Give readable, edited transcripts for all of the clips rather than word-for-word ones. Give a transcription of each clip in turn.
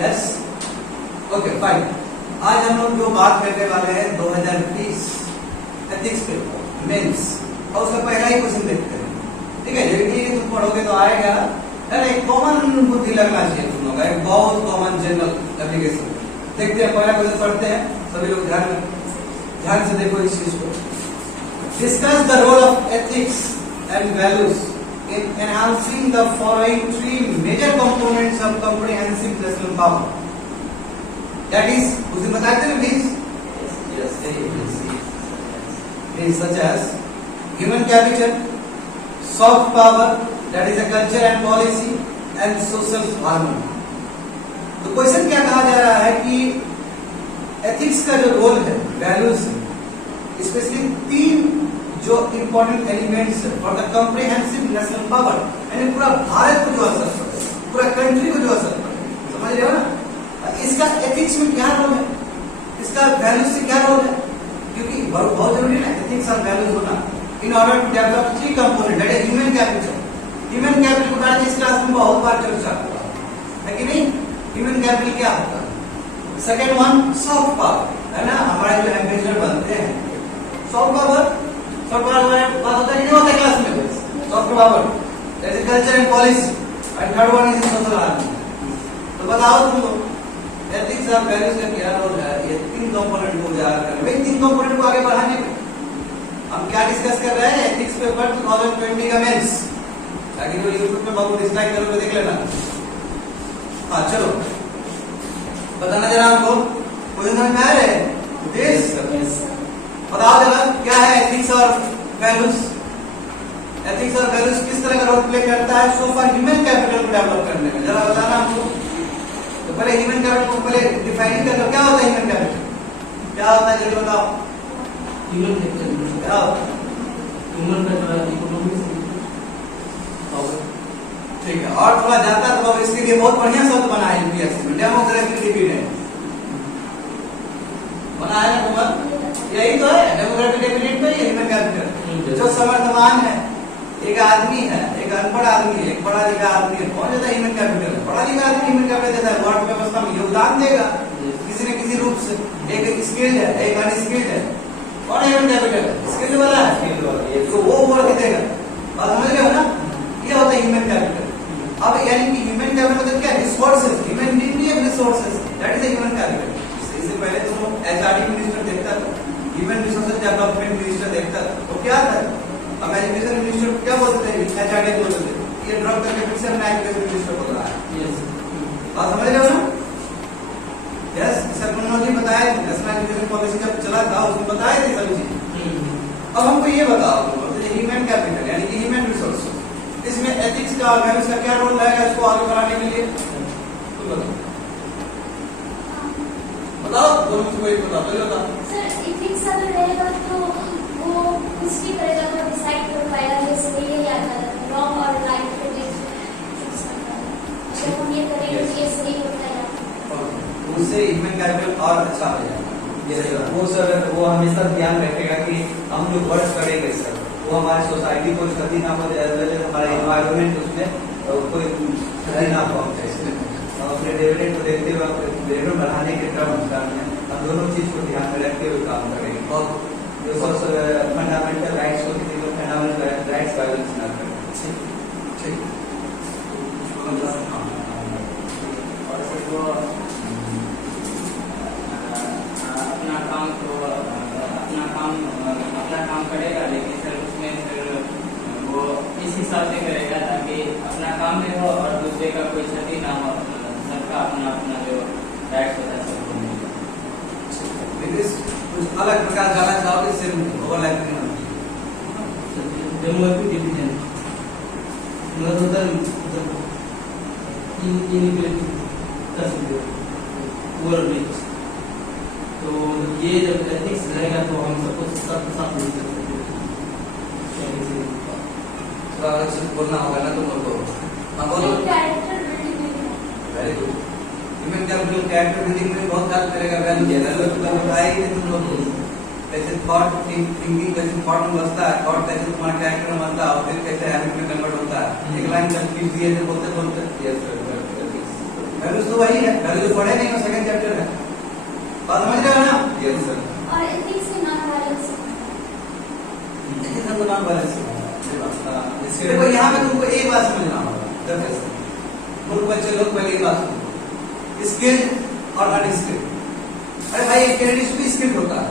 Yes, okay fine. आज हम लोग जो बात करने वाले हैं 2020 एथिक्स पे मेंस, और उसका पहला ही क्वेश्चन देखते हैं। ठीक है, ये तुम पढ़ोगे तो आएगा, एक कॉमन बुद्धि लगना चाहिए तुम लोग, एक बहुत कॉमन जनरल एप्लीकेशन। देखते हैं, पहला क्वेश्चन पढ़ते हैं, सभी लोग ध्यान से देखो इस चीज को। Discuss the role of ethics and values in enhancing the following three major components of comprehensive national power. That is, उसे बताते हैं please. Yes, such as human capital, soft power, that is a culture and policy, and social harmony. तो question क्या कहा जा रहा है कि एथिक्स का जो रोल है, वैल्यूज है, स्पेशली तीन जो important elements for the comprehensive national power, यानी पूरा भारत को जो असर पड़े, पूरा कंट्री को जो असर पड़े, समझ रहे हो ना। इसका एथिक्स में क्या रोल है, इसका वैल्यूज से क्या रोल है, क्योंकि बहुत जरूरी है ना एथिक्स और वैल्यूज होना in order to develop three component, that is human capital. Human capital को आज इस क्लास में बहुत बार चर्चा हुआ है कि नहीं। ह्यूमन कैपिटल क्या होता है? सेकेंड वन सॉफ्ट पावर, है ना, हमारे जो एम्बेसडर बनते हैं, सॉफ्ट पावर बात होता है नहीं होता क्लास में, सॉफ्ट पावर, जैसे culture and policy, and third one is social harmony. तो बताओ तुम लोग एथिक्स और वैल्यूज का क्या रोल है ये तीन कंपोनेंट को उजागर करने में, तीन कंपोनेंट को आगे बढ़ाने में। हम क्या डिस्कस कर रहे हैं एथिक्स पेपर 2020 का मेंस, ताकि जो यूट्यूब पे बहुत डिसलाइक करोगे देख लेना। हाँ चलो बताना जरा हमको, कोई समझ में आ रहा है? बताओ जरा क्या है एथिक्स और वैल्यूज। एथिक्स और वैल्यूज किस तरह का रोल प्ले करता है सो फॉर ह्यूमन कैपिटल को डेवलप करने में, जरा बताना हमको। तो पहले ह्यूमन कैपिटल को पहले डिफाइन कर लो, क्या होता है ह्यूमन कैपिटल, क्या होता है जल्दी बताओ। ह्यूमन कैपिटल क्या होता है? Human capital economy. ठीक है, और थोड़ा जाता तो इसके लिए बहुत बढ़िया शब्द बना है यूपीएससी में, डेमोग्राफिक डिविडेंड बना है ना कुमार, यही तो है डेमोग्राफिक डिविडेंड में ह्यूमन कैपिटल। जो समर्थवान है, एक आदमी है, एक अनपढ़ आदमी है, एक पढ़ा लिखा आदमी है, कौन देता है ह्यूमन कैपिटल? पढ़ा लिखा आदमी ह्यूमन कैपिटल देता है, वर्ड व्यवस्था में योगदान देगा किसी न किसी रूप से। एक स्किल्ड है, एक अनस्किल्ड है, कौन ह्यूमन कैपिटल? स्किल्ड वाला है, तो वो वर्क देगा। बात समझ रहे हो ना, ये होता है ह्यूमन कैपिटल। अब यानी कि ह्यूमन कैपिटल मतलब क्या? Resources, human need resources, that is human capital. इससे पहले तुम एचआरडी मिनिस्टर देखता था, ह्यूमन रिसोर्सेज डेवलपमेंट मिनिस्टर देखता था, तो क्या था? अब एजुकेशन मिनिस्टर क्या बोलते थे? एचआरडी बोलते थे, ये ड्रॉप करके फिर से अपना एजुकेशन मिनिस्टर बोल रहा है। बात समझ रहे हो ना? यस, सर टेक्नोलॉजी बताया, नेशनल एजुकेशन पॉलिसी जब चला था उसमें बताए थे सभी चीज। अब हमको ये बताओ ह्यूमन कैपिटल यानी कि ह्यूमन रिसोर्स, इसमें एथिक्स का और वैल्यूज का क्या रोल रहेगा इसको आगे बढ़ाने के लिए? तो बताओ दोनों से कोई बताओ, पहले बताओ। सर एथिक्स अगर रहेगा तो वो कुछ भी करेगा तो डिसाइड कर पाएगा ये सही है या गलत, रॉन्ग और राइट को चूज करता है। अगर हम ये करेंगे तो ये सही होता है, उससे ह्यूमन कैपिटल और अच्छा हो जाएगा। वो सर वो हमेशा ध्यान रखेगा कि हम जो वर्क करेंगे सर वो हमारी सोसाइटी को क्षति ना पहुंचे, हमारे एनवायरमेंट उसमें कोई क्षति ना पहुंचे। अपने डेवलपमेंट को देखते हुए डेवलपमेंट बढ़ाने के क्रम में हम दोनों चीज को ध्यान में रखते हुए काम करेंगे। और जो फंडामेंटल राइट्स को किसी को फंडामेंटल राइट्स वायलेंस ना करें। ठीक अपना काम करेगा, लेकिन सर उसमें फिर वो इस हिसाब से करेगा ताकि अपना काम भी हो और दूसरे का कोई क्षति ना हो, सबका अपना अपना जो राइट्स होता है सबको मिले। कुछ अलग प्रकार जाना चाहोगे, सिर्फ ओवरलैप नहीं होना। डेमोग्राफिक डिविडेंड मतलब तो ये जब एथिक्स रहेगा तो हम सबको सब साथ मिल सकते हैं। थोड़ा अलग से बोलना होगा ना तुम लोग को। हाँ बोलो। Character building very good. Human capital character building में बहुत हेल्प करेगा। वैल्यू तो बताएगी तुम लोग को, कैसे थॉट थिंकिंग कैसे थॉट में बसता है, थॉट कैसे तुम्हारा कैरेक्टर में बनता है और फिर कैसे हैबिट में कन्वर्ट होता है। एक लाइन कंफ्यूज दिए थे बोलते बोलते वैल्यूज तो वही है, वैल्यू तो पढ़े नहीं, सेकंड चैप्टर है, बात समझ रहे हो ना? Yes sir. और एथिक्स में non violence ethics and non violence. इसके देखो यहाँ पे तुमको एक बात समझना होगा, मूर्ख बच्चे लोग पहले एक बात सुनो, स्किल्ड और अनस्किल्ड। अरे भाई एक कैंडिडेट भी स्किल्ड होता है,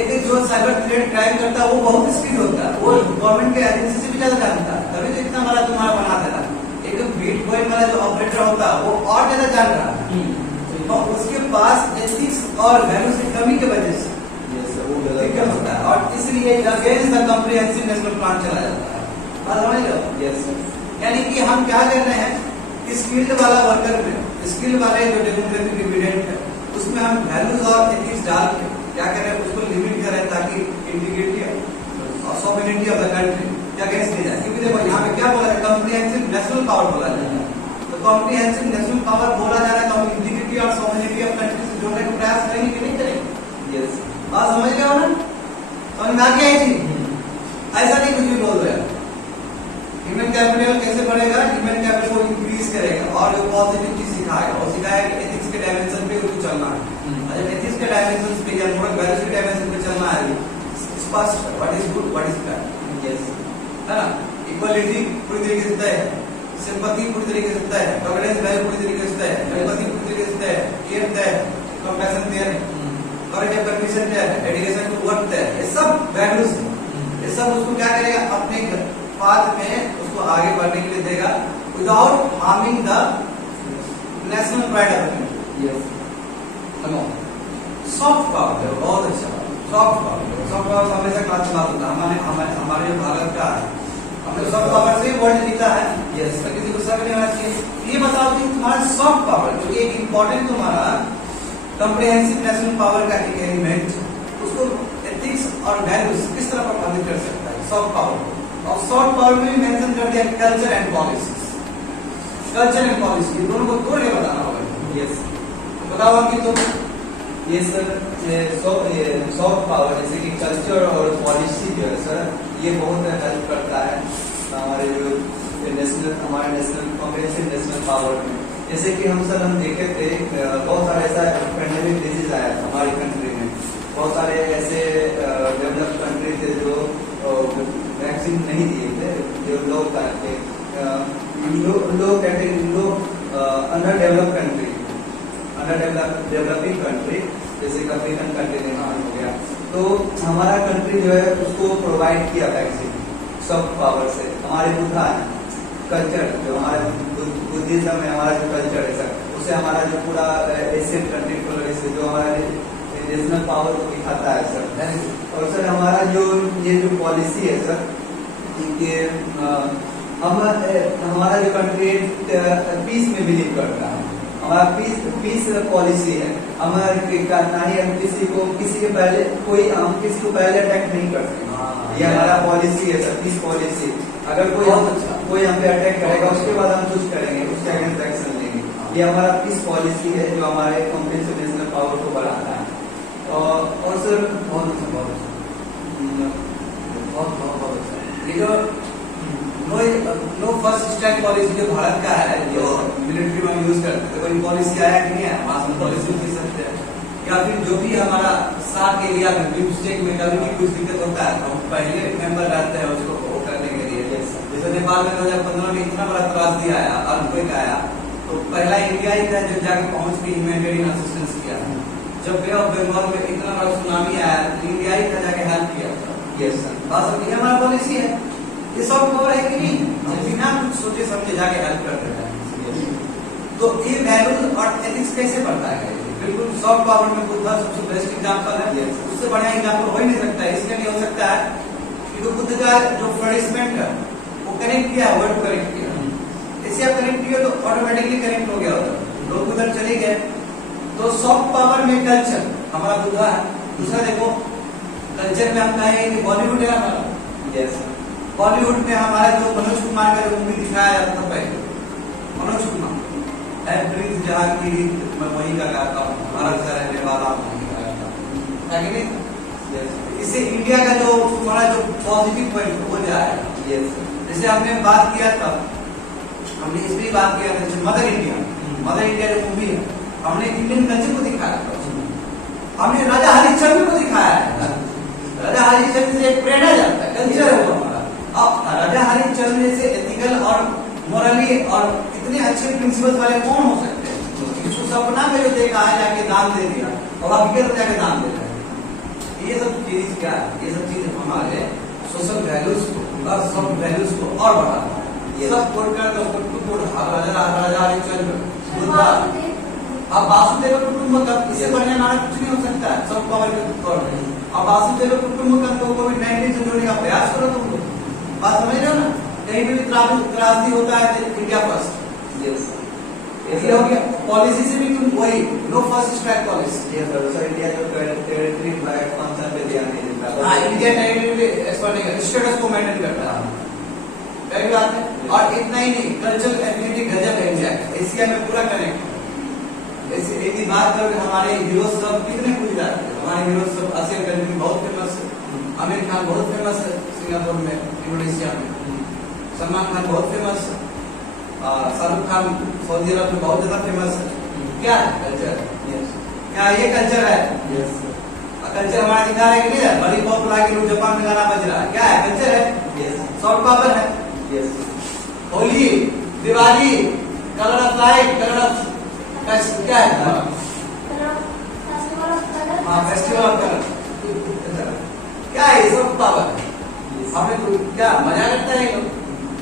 एक जो साइबर थ्रेट क्राइम करता है वो बहुत स्किल्ड होता है, वो गवर्नमेंट के एजेंसी से भी ज्यादा जानता है, तभी तो इतना बड़ा तुम्हारा बना दे रहा है। एक बिटकॉइन वाला जो ऑपरेटर होता है वो और ज्यादा जान रहा है, और उसके पास एथिक्स और वैल्यूज की कमी के वजह से दिक्कत होता है, और इसलिए against the comprehensive national plan चला जाता है। बात समझ लो? Yes sir. यानी कि हम क्या कर रहे हैं, स्किल्ड वाला वर्कर में, स्किल्ड वाले जो डेमोग्राफिक डिविडेंड है उसमें हम वैल्यूज और एथिक्स डाल के क्या कर रहे हैं, उसको लिमिट कर रहे हैं ताकि इंटीग्रिटी और सॉवरेनिटी ऑफ द कंट्री क्या अगेंस्ट नहीं जाए। क्योंकि देखो यहाँ पे क्या बोला है, कॉम्प्रिहेंसिव नेशनल पावर बोला जा रहा है, तो कॉम्प्रिहेंसिव नेशनल पावर बोला जा रहा है तो हम इंटीग्रिटी और सॉवरेनिटी ऑफ कंट्री से जोड़ने का प्रयास करेंगे कि नहीं करेंगे? यस। बात समझ गए हो ना? समझ में आ गया है जी? ऐसा नहीं कुछ भी बोल रहे हैं। ह्यूमन कैपिटल कैसे बढ़ेगा? ह्यूमन कैपिटल को इंक्रीज करेगा और जो पॉजिटिव चीज सिखाएगा, और सिखाएगा कि एथिक्स के डायमेंशन पे कुछ चलना है। जब एथिक्स के डायमेंशन पे या मोरल वैल्यूज के डायमेंशन पे चलना है, स्पष्ट what is good what is bad, yes है ना? इक्वालिटी पूरी तरीके से तय है, सिंपैथी पूरी तरीके से तय है, टॉलरेंस वैल्यू पूरी तरीके से तय है, एम्पैथी पूरी तरीके से तय है, केयर तय है, कंपैशन तय है, करेक्ट परमिशन तय है, डेडिकेशन टू वर्क तय है। ये सब वैल्यूज है, ये सब उसको क्या करेगा, अपने पाथ में उसको आगे बढ़ने के लिए देगा without harming the national pride of India. Yes. Soft power बहुत अच्छा, सॉफ्ट पावर हमेशा क्लास में बात होता है, हमारे जो भारत का है, हमने सॉफ्ट पावर से वर्ल्ड जीता है। यस। तो किसी को शक नहीं होना चाहिए। ये बताओ कि तुम्हारा सॉफ्ट पावर जो एक इम्पोर्टेंट तुम्हारा कॉम्प्रिहेंसिव नेशनल पावर का एक एलिमेंट, उसको एथिक्स और वैल्यूज किस तरह प्रभावित कर सकता है? Soft power. और सॉफ्ट पावर में भी मेंशन कर दिया culture and policy. Culture and policy ये दोनों को तोड़ के बताना होगा। यस। बताओ कि तो ये सर सॉफ्ट पावर जैसे कि कल्चर और पॉलिसी जो है सर, ये बहुत हेल्प करता है हमारे जो हमारे नेशनल कॉम्प्रिहेंसिव नेशनल पावर में। जैसे कि हम देखे थे बहुत सारे ऐसा पेंडेमिक डिजीज आया था हमारी कंट्री में, बहुत सारे ऐसे डेवलप कंट्री थे जो वैक्सीन नहीं दिए थे, जो लोग थे under develop country, developing country जैसे अफ्रीकन कंट्री नेपाल हो गया, तो हमारा कंट्री जो है उसको प्रोवाइड किया वैक्सीन सॉफ्ट पावर से। हमारे बुद्धा है कल्चर, जो हमारा बुद्धिज्म है, हमारा जो कल्चर है सर, उससे हमारा जो पूरा एशियन कंट्री को से जो हमारा नेशनल पावर को दिखाता है सर। और सर हमारा जो ये जो पॉलिसी है सर, कि हमारा जो कंट्री पीस में बिलीव करता है, हमारा पीस पॉलिसी है। हमारा ना ही हम किसी के पहले हम किसी को पहले अटैक नहीं करते, ये हमारा पॉलिसी है सर, पीस पॉलिसी। अगर कोई हम पे अटैक करेगा उसके बाद हम कुछ करेंगे, उसके अगेंस्ट एक्शन लेंगे। ये हमारा पीस पॉलिसी है जो हमारे कॉम्प्रिहेंसिव नेशनल पावर को बढ़ाता है। और सर बहुत अच्छा ये जो नो फर्स्ट स्ट्राइक पॉलिसी जो भारत का है, जो मिलिट्री में यूज करते हैं, कोई पॉलिसी आया कि नहीं है? मास्टर पॉलिसी भी सकते हैं, या फिर जो भी हमारा सार्क एरिया में ब्रिक्स स्टेट में कभी भी कुछ दिक्कत होता है तो हम पहले मेंबर रहते हैं उसको वो करने के लिए। जैसे नेपाल में 2015 में इतना बड़ा त्रासदी आया, अर्थक्वेक आया, तो पहला इंडिया ही था जो जाके पहुंच के ह्यूमैनिटेरियन असिस्टेंस किया। जब बे ऑफ बंगाल में इतना बड़ा सुनामी आया, इंडिया ही था जाके हेल्प किया था। यस सर, बस ये हमारा पॉलिसी है। ये सॉफ्ट पावर है कि नहीं? हम बिना कुछ सोचे समझे जाके हेल्प कर देते हैं। तो ये वैल्यूज और एथिक्स कैसे बढ़ता है? बिल्कुल सॉफ्ट पावर में बुद्ध सबसे बेस्ट एग्जांपल है। उससे बढ़िया एग्जांपल हो ही नहीं सकता है। इसलिए नहीं हो सकता है कि जो बुद्ध का जो फ्लोरिशमेंट है वो कनेक्ट किया, वर्ड को कनेक्ट किया। इसे आप कनेक्ट किया तो ऑटोमेटिकली कनेक्ट हो गया होता, लोग उधर चले गए। तो सॉफ्ट पावर में कल्चर हमारा बुद्धा है। दूसरा देखो कल्चर में हम कहें कि बॉलीवुड है हमारा। यस बॉलीवुड में हमारा जो मनोज कुमार का जो मूवी दिखाया जाता था पहले, मनोज कुमार प्रिंस जहाँ की मैं वही का गाता हूँ, भारत का रहने वाला वही का गाता हूँ। इससे इंडिया का जो हमारा जो पॉजिटिव पॉइंट हो जाएगा। जैसे हमने बात किया था, हमने इस भी बात किया था मदर इंडिया, मदर इंडिया जो मूवी है, हमने इंडियन कल्चर को दिखाया, हमने राजा हरिश्चंद्र को दिखाया है। राजा हरिश्चंद्र से एक प्रेरणा जाता है, कल्चर है वो हमारा। अब राजा हरिश्चंद्र जैसे एथिकल और मोरली और इतने अच्छे प्रिंसिपल्स वाले कौन हो सकते हैं? उसको सपना में जो देखा है जाके दान दे दिया और हकीकत जाके दान दे रहा है। ये सब चीज क्या है? ये सब चीज हमारे सोशल वैल्यूज को और सब वैल्यूज को और बढ़ाता है। सब कोडकर राजा हरिश्चंद्र, बुद्धा, अब वासुदेव कुटुंबकम, इससे बढ़िया नाटक कुछ नहीं हो सकता है। सब पावर के तौर पे अब वासुदेव कुटुंबकम को कोविड-19 से जोड़ने का प्रयास करो तुम लोग। बात समझ रहे हो ना? कहीं भी त्रासदी होता है तो इंडिया फर्स्ट। यस ये हो गया। पॉलिसी से भी तुम वही नो फर्स्ट स्ट्राइक पॉलिसी। ये सर इंडिया जो टेरिटरी एक्सपेंशन पे ध्यान नहीं देता। हाँ, इंडिया टेरिटरी एक्सपेंशन स्टेटस को मेंटेन करता है, सही बात है। और इतना ही नहीं, कल्चरल एफिनिटी गजब है इंडिया का, एशिया में पूरा कनेक्ट। ऐसे एक ही बात करो, हमारे हीरो सब कितने पूछ जाते हैं। हमारे हीरो सब आसियान कंट्री बहुत फेमस है, आमिर खान बहुत फेमस है सिंगापुर में, इंडोनेशिया में, सलमान खान बहुत फेमस है, शाहरुख खान सऊदी अरब में बहुत ज्यादा फेमस है। क्या है कल्चर? क्या ये कल्चर है? कल्चर हमारा दिखा रहा है कि नहीं? बड़ी पॉप ला के लोग जापान में गाना बज रहा है, क्या है? कल्चर है, सॉफ्ट पावर है। Holi, Diwali, colour of light, colour of क्या है? हाँ, फेस्टिवल ऑफ कलर, क्या है? सॉफ्ट पावर है। हमें तो क्या मजा लगता है लोग।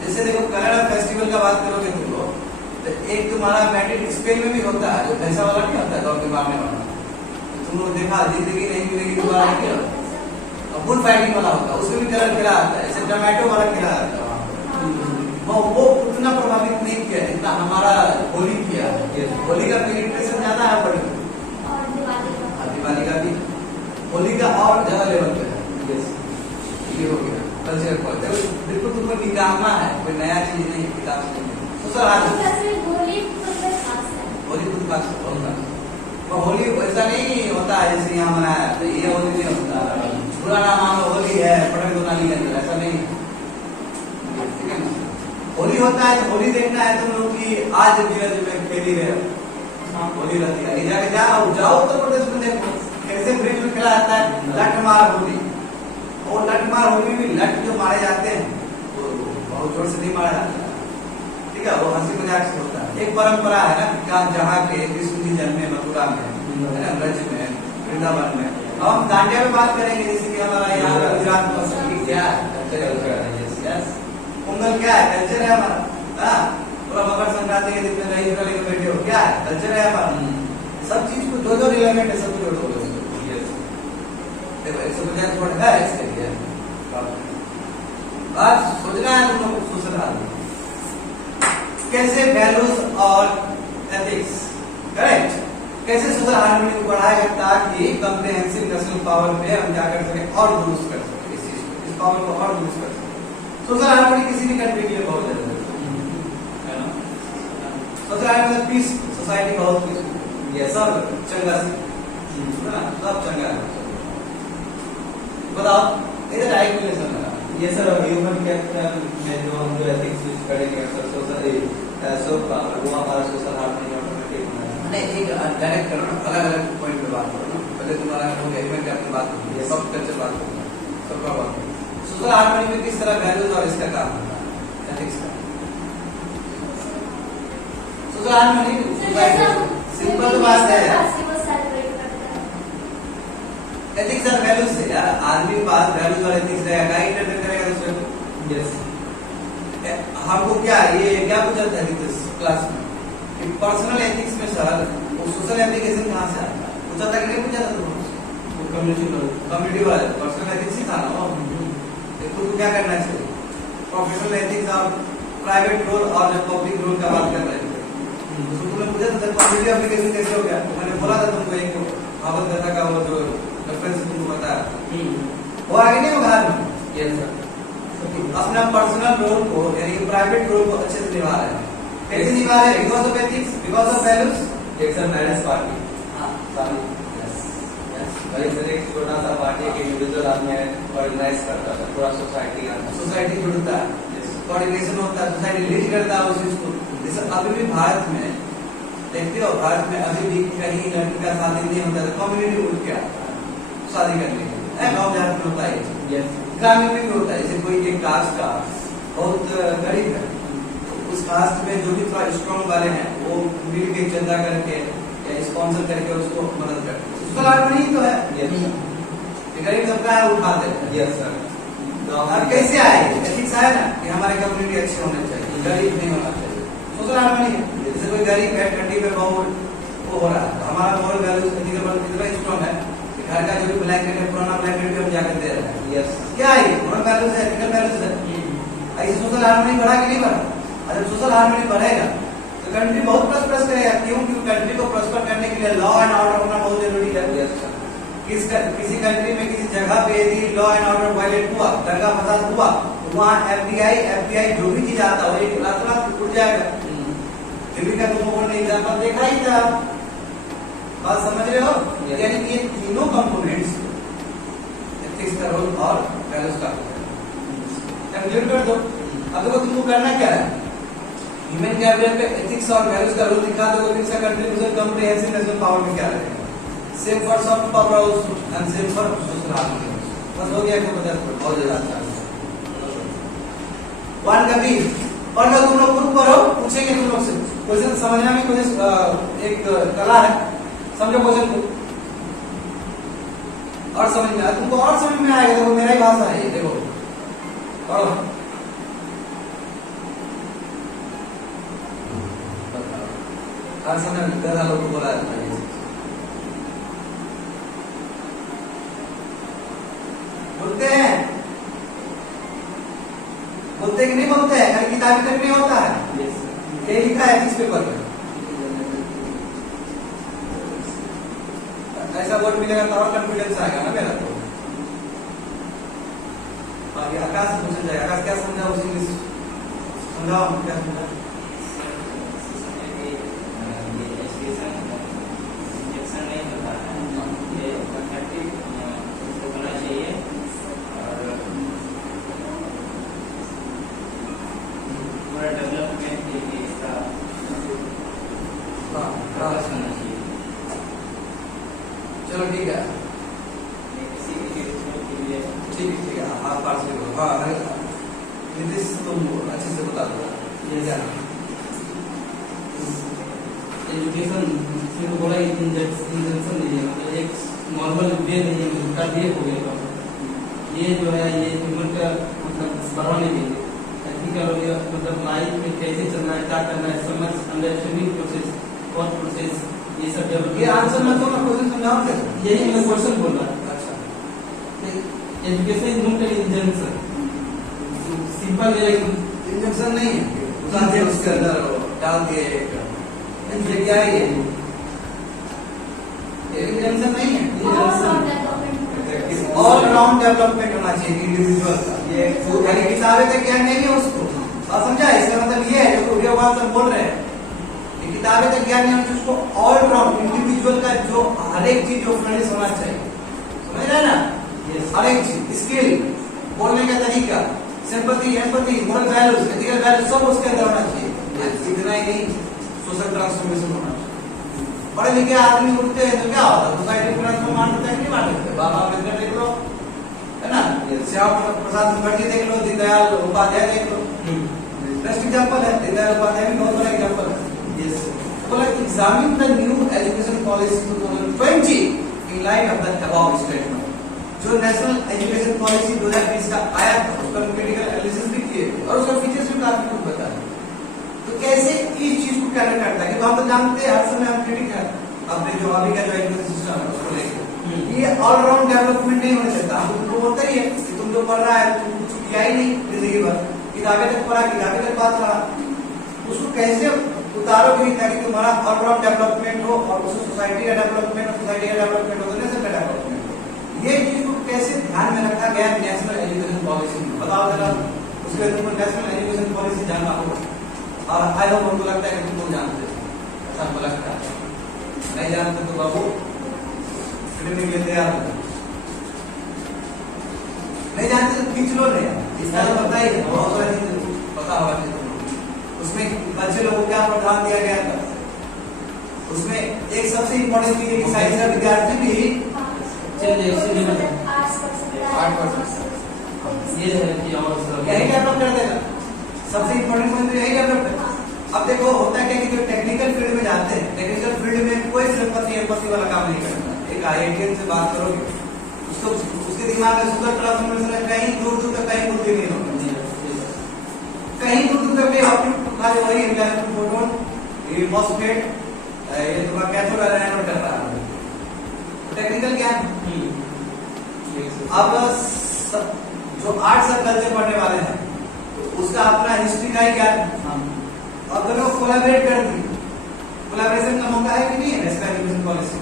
जैसे देखो, कनाडा फेस्टिवल का बात करोगे तुम लोग, तो एक तुम्हारा मैड्रिड स्पेन में भी होता है, जो पैसा वाला नहीं होता है, दौड़ के मारने वाला, तुम लोग देखा, जिंदगी नहीं मिलेगी दोबारा क्या, और बुल फाइटिंग वाला होता है, उसमें भी कलर खेला आता है, जैसे टमाटो वाला खेला आता है। वो उतना प्रभावित नहीं किया जितना हमारा होली किया। होली का पेनिट्रेशन ज्यादा है बड़ी, दिवाली का भी, होली का और ज्यादा लेवल पे है। ये हो गया कल्चर पर। बिल्कुल तुमको निकालना है, कोई नया चीज नहीं, किताब से नहीं। तो सर आज होली खुद खास होता है, होली ऐसा नहीं होता है जैसे यहाँ मनाया, तो ये होली नहीं होता, पुराना मान लो होली है, पटक दो नाली के अंदर, ऐसा नहीं, ठीक है ना? होली होता है तो होली देखना है तुम लोग की आज धीरज में खेली गए होली रहती है। जाके जाओ उत्तर प्रदेश में देखो कैसे ब्रिज में खेला जाता है लठ मार होली। और लठ मार होली में लठ जो मारे जाते हैं वो बहुत जोर से नहीं मारा जाता है, ठीक है, वो हंसी मजाक से होता है। एक परंपरा है ना, जहाँ के कृष्ण जी जन्मे मथुरा में, है ना, ब्रज में, वृंदावन में। अब हम दांडिया में बात करेंगे, जैसे कि हमारा यहाँ गुजरात में क्या है, पोंगल क्या है? कल्चर है हमारा। पूरा मकर संक्रांति के दिन में दही चूड़ा लेकर बैठे हो, क्या है? कल्चर है हमारा। सब चीज को जो रिलेवेंट है सब जोड़ो। देखो 150 वर्ड है इसके लिए, बात सोचना है तुम लोग सोशल हार्मनी कैसे, वैल्यूज और एथिक्स, करेक्ट, कैसे सोशल हार्मनी को बढ़ाएगा ताकि कॉम्प्रिहेंसिव नेशनल पावर पे हम क्या कर सके और दुरुस्त कर सके इस चीज को, इस पावर को और दुरुस्त कर सके। सोशल हार्मनी किसी भी कंट्री के लिए बहुत जरूरी है ना। सोशल हार्मनी पीस, सोसाइटी बहुत पीस, ये सब चंगा से ना, सब चंगा है। बताओ इधर डायरेक्ट रिलेशन है ये सर ह्यूमन कैपिटल में जो हम जो एथिक्स यूज करेंगे सर, सोशल वो हमारा सोशल हार्मनी ऑटोमेटिक होना है। एक डायरेक्ट करो ना, अलग अलग पॉइंट पे बात करो ना। पहले तुम्हारा हो गया ह्यूमन कैपिटल बात होगी, ये सब कल्चर बात होगी, सबका बात होगी। सोशल हार्मनी में किस तरह वैल्यूज और इसका काम होता है एथिक्स का। सोशल हार्मनी सिंपल बात है, एथिक्स और वैल्यूज से यार, आदमी के पास वैल्यूज और एथिक्स रहेगा, इंटरप्रेट करेगा दूसरे को। यस, हमको क्या ये क्या पूछा था क्लास में कि पर्सनल एथिक्स में सर वो सोशल एप्लीकेशन कहाँ से आता है, पूछा था कि नहीं पूछा था तुमको? कम्युनिटी वाले पर्सनल एथिक्स ही था ना। खुद को क्या करना चाहिए, प्रोफेशनल एथिक्स और प्राइवेट रोल और जब पब्लिक रोल का बात कर रहे थे तो तुमने पूछा था कम्युनिटी एप्लीकेशन कैसे हो गया, तो मैंने बोला था तुमको एक भागवत कथा का वो जो रेफरेंस तुमको पता है, वो आगे नहीं उधार में। यस सर, अपना पर्सनल रोल को यानी प्राइवेट रोल को अच्छे से निभा रहे हैं। कैसे निभा रहे हैं? Because of ethics, because of values. एक सर मैरिज पार्टी, हाँ एक छोटा सा पार्टी एक इंडिविजुअल आदमी ऑर्गेनाइज करता है, पूरा सोसाइटी का सोसाइटी जुड़ता है, कोऑर्डिनेशन होता है, सोसाइटी लीड करता है उस चीज को। जैसे अभी भी भारत में देखते हो भारत में अभी भी कहीं लड़की का शादी नहीं होता है, कम्युनिटी उठ के आता है शादी करने के लिए। गाँव देहात में होता है, यस ग्रामीण में भी होता है। जैसे कोई एक कास्ट का बहुत गरीब है, तो उस कास्ट में जो भी थोड़ा स्ट्रॉन्ग वाले हैं वो मिल के चंदा करके या स्पॉन्सर करके उसको मदद करते हैं। उसका लाभ नहीं तो है, गरीब सबका है उठाते हैं। Yes sir. अब कैसे आएगी एथिक्स आया ना कि हमारे कम्युनिटी अच्छे होने चाहिए, गरीब नहीं होना चाहिए, सोशल हार्मनी है। जैसे कोई गरीब है ठंडी में बहुत वो हो रहा है, तो हमारा मॉरल वैल्यूज एथिकल इतना स्ट्रॉन्ग है कि घर का जो भी ब्लैंकेट है पुराना ब्लैंकेट भी हम जाकर दे रहे हैं। यस क्या है मॉरल वैल्यूज है, एथिकल वैल्यूज है। ऐसे सोशल हार्मनी बढ़ा कि नहीं बढ़ा? और जब सोशल हार्मनी बढ़ेगा तो कंट्री बहुत प्रोस्पर करेगा। क्यों? क्योंकि कंट्री को प्रोस्पर करने के लिए लॉ एंड ऑर्डर होना बहुत जरूरी है। Yes sir. किसी कंट्री में किसी जगह पे यदि लॉ एंड ऑर्डर वायलेट हुआ, दंगा फसाद हुआ, तो वहाँ एफबीआई जो भी चीज आता है वो रात उड़ जाएगा। दिल्ली का तुमको ने एग्जाम्पल देखा ही था, बात समझ रहे हो? यानी कि ये तीनों कंपोनेंट्स एथिक्स का रोल और वैल्यूज का कंक्लूड कर दो। अब देखो तुमको करना क्या है, ह्यूमन कैपिटल पे एथिक्स और वैल्यूज का रोल दिखा दो, फिर इसका कंट्रीब्यूशन कॉम्प्रिहेंसिव नेशनल पावर में क्या रहेगा। Same for soft power house and same for social harmony. बस हो गया, को 50 बहुत ज्यादा अच्छा वन कभी और तुम लोग ग्रुप करो, पूछेंगे तुम लोग से क्वेश्चन समझने में कोई एक कला है, समझो क्वेश्चन को और समझ में आया तुमको, और समझ में आएगा। देखो मेरा ही भाषा है ये, देखो पढ़ो। हर समय गधा लोग को बोला जाता है, बोलते हैं, बोलते कि नहीं बोलते हैं? खाली किताबी तक नहीं होता है, ये लिखा है इस पेपर में। ऐसा वर्ड मिलेगा तो और कॉन्फिडेंस आएगा ना मेरा। तो आगे आकाश से पूछा जाएगा, आकाश क्या समझा उस इंग्लिश समझाओ, क्या समझा? चलो ठीक है, ठीक है, आप पास में हो। हाँ नीतीश तुम अच्छे से बता दो ये क्या एजुकेशन सिर्फ बोला इंजेक्शन नहीं है, मतलब एक नॉर्मल वे नहीं है, उसका वे हो गया। ये जो है ये ह्यूमन का मतलब बढ़ाने के लिए एथिकल मतलब लाइफ में कैसे चलना है, क्या करना है, समझ अंडरस्टैंडिंग प्रोसेस, थॉट प्रोसेस, ये सब डेवलप। ये आंसर मैं तो क्वेश्चन समझाऊं क्या? यही मैं क्वेश्चन बोल रहा हूँ। अच्छा, education is not an injection, simple है, इंजेक्शन नहीं है, उतारे उसके अंदर डाल दिए एक, ये क्या है? ये इंजेक्शन नहीं है, ऑल राउंड डेवलपमेंट होना चाहिए इंडिविजुअल का। ये यानी किताबें तक ज्ञान नहीं है उसको, बात समझा? इसका मतलब ये है जो वीडियो कॉल से बोल रहे हैं, किताबें तक ज्ञान नहीं है, उसको ऑल राउंड इंडिविजुअल का जो हर एक चीज जो फ्रेंड्स होना चाहिए, समझ रहे हैं ना? हर एक चीज, स्किल, बोलने का तरीका, sympathy, empathy, moral values, ethical values सब उसके अंदर होना चाहिए। इतना ही नहीं, सोशल ट्रांसफॉर्मेशन होना चाहिए। पढ़े लिखे आदमी उठते हैं तो क्या होता है, सोसाइटी को ट्रांसफॉर्म करते हैं कि नहीं मानते? बाबा अम्बेडकर देख लो, है ना? श्यामा प्रसाद मुखर्जी देख लो, दीनदयाल उपाध्याय देख लो, बेस्ट एग्जांपल है। दीनदयाल उपाध्याय भी बहुत बड़ा एग्जांपल है। बोला examine the new education policy 2020 in light of the above statement. जो नेशनल एजुकेशन पॉलिसी 2020 का आया था उसका क्रिटिकल एनालिसिस भी किए और उसका फीचर्स भी काफी कुछ बताया। तो कैसे इस चीज को कैटर करता है, क्योंकि हम तो जानते हैं हर समय हम क्रिटिक है अपने जो अभी का जो एजुकेशन सिस्टम है उसको लेकर। ये ऑलराउंड डेवलपमेंट नहीं होना चाहता। हम तुमको बोलते ही है कि तुम जो पढ़ रहा है तुम कुछ किया ही नहीं जिंदगी भर, किताबें तक पढ़ा, किताबें तक बात रहा, उसको कैसे उतारोगे नहीं ताकि तुम्हारा ऑलराउंड डेवलपमेंट हो और उससे सोसाइटी का डेवलपमेंट हो, सोसाइटी का डेवलपमेंट हो, नेशन का डेवलपमेंट हो। ये चीज को कैसे ध्यान में रखा गया नेशनल एजुकेशन पॉलिसी में, बताओ जरा। उसके लिए तुमको नेशनल एजुकेशन पॉलिसी जानना होगा और आई होप हमको लगता है कि तुम लोग जानते हो, ऐसा हमको लगता है। नहीं जानते तो बाबू ट्रेनिंग लेते हैं आप, नहीं जानते तो खींच लो नहीं, इसका तो पता ही है, बहुत सारी चीज पता होगा। उसमें बच्चे लोगों को क्या प्रावधान दिया गया था, उसमें एक सबसे इम्पोर्टेंट चीज है कि साइंस का विद्यार्थी भी चलिए, इसी में आर्ट्स कर सकता है 8%। ये है कि और सब यही डेवलप कर देगा। सबसे इम्पोर्टेंट पॉइंट तो यही डेवलप है। अब देखो होता क्या कि जो टेक्निकल फील्ड में जाते हैं, टेक्निकल फील्ड में कोई सिर्फ एम्पैथी वाला काम नहीं करता। एक IITian से बात करोगे, उसको उसके दिमाग में सुपर ट्रांसफॉर्मेशन है, कहीं दूर दूर तक कहीं बुद्धि नहीं होगी, कहीं दूर दूर तक ऑप्टिक खाली वही इंटरनेट फोटोन, ये मॉस्फेट, ये तुम्हारा कैथोड एनोड कर रहा है। टेक्निकल क्या है? अब जो आर्ट्स और कल्चर पढ़ने वाले हैं तो उसका अपना हिस्ट्री का ही क्या है। अब दोनों कोलैबोरेट कर दी, कोलैबोरेशन का मौका है कि नहीं है नेशनल एजुकेशन पॉलिसी।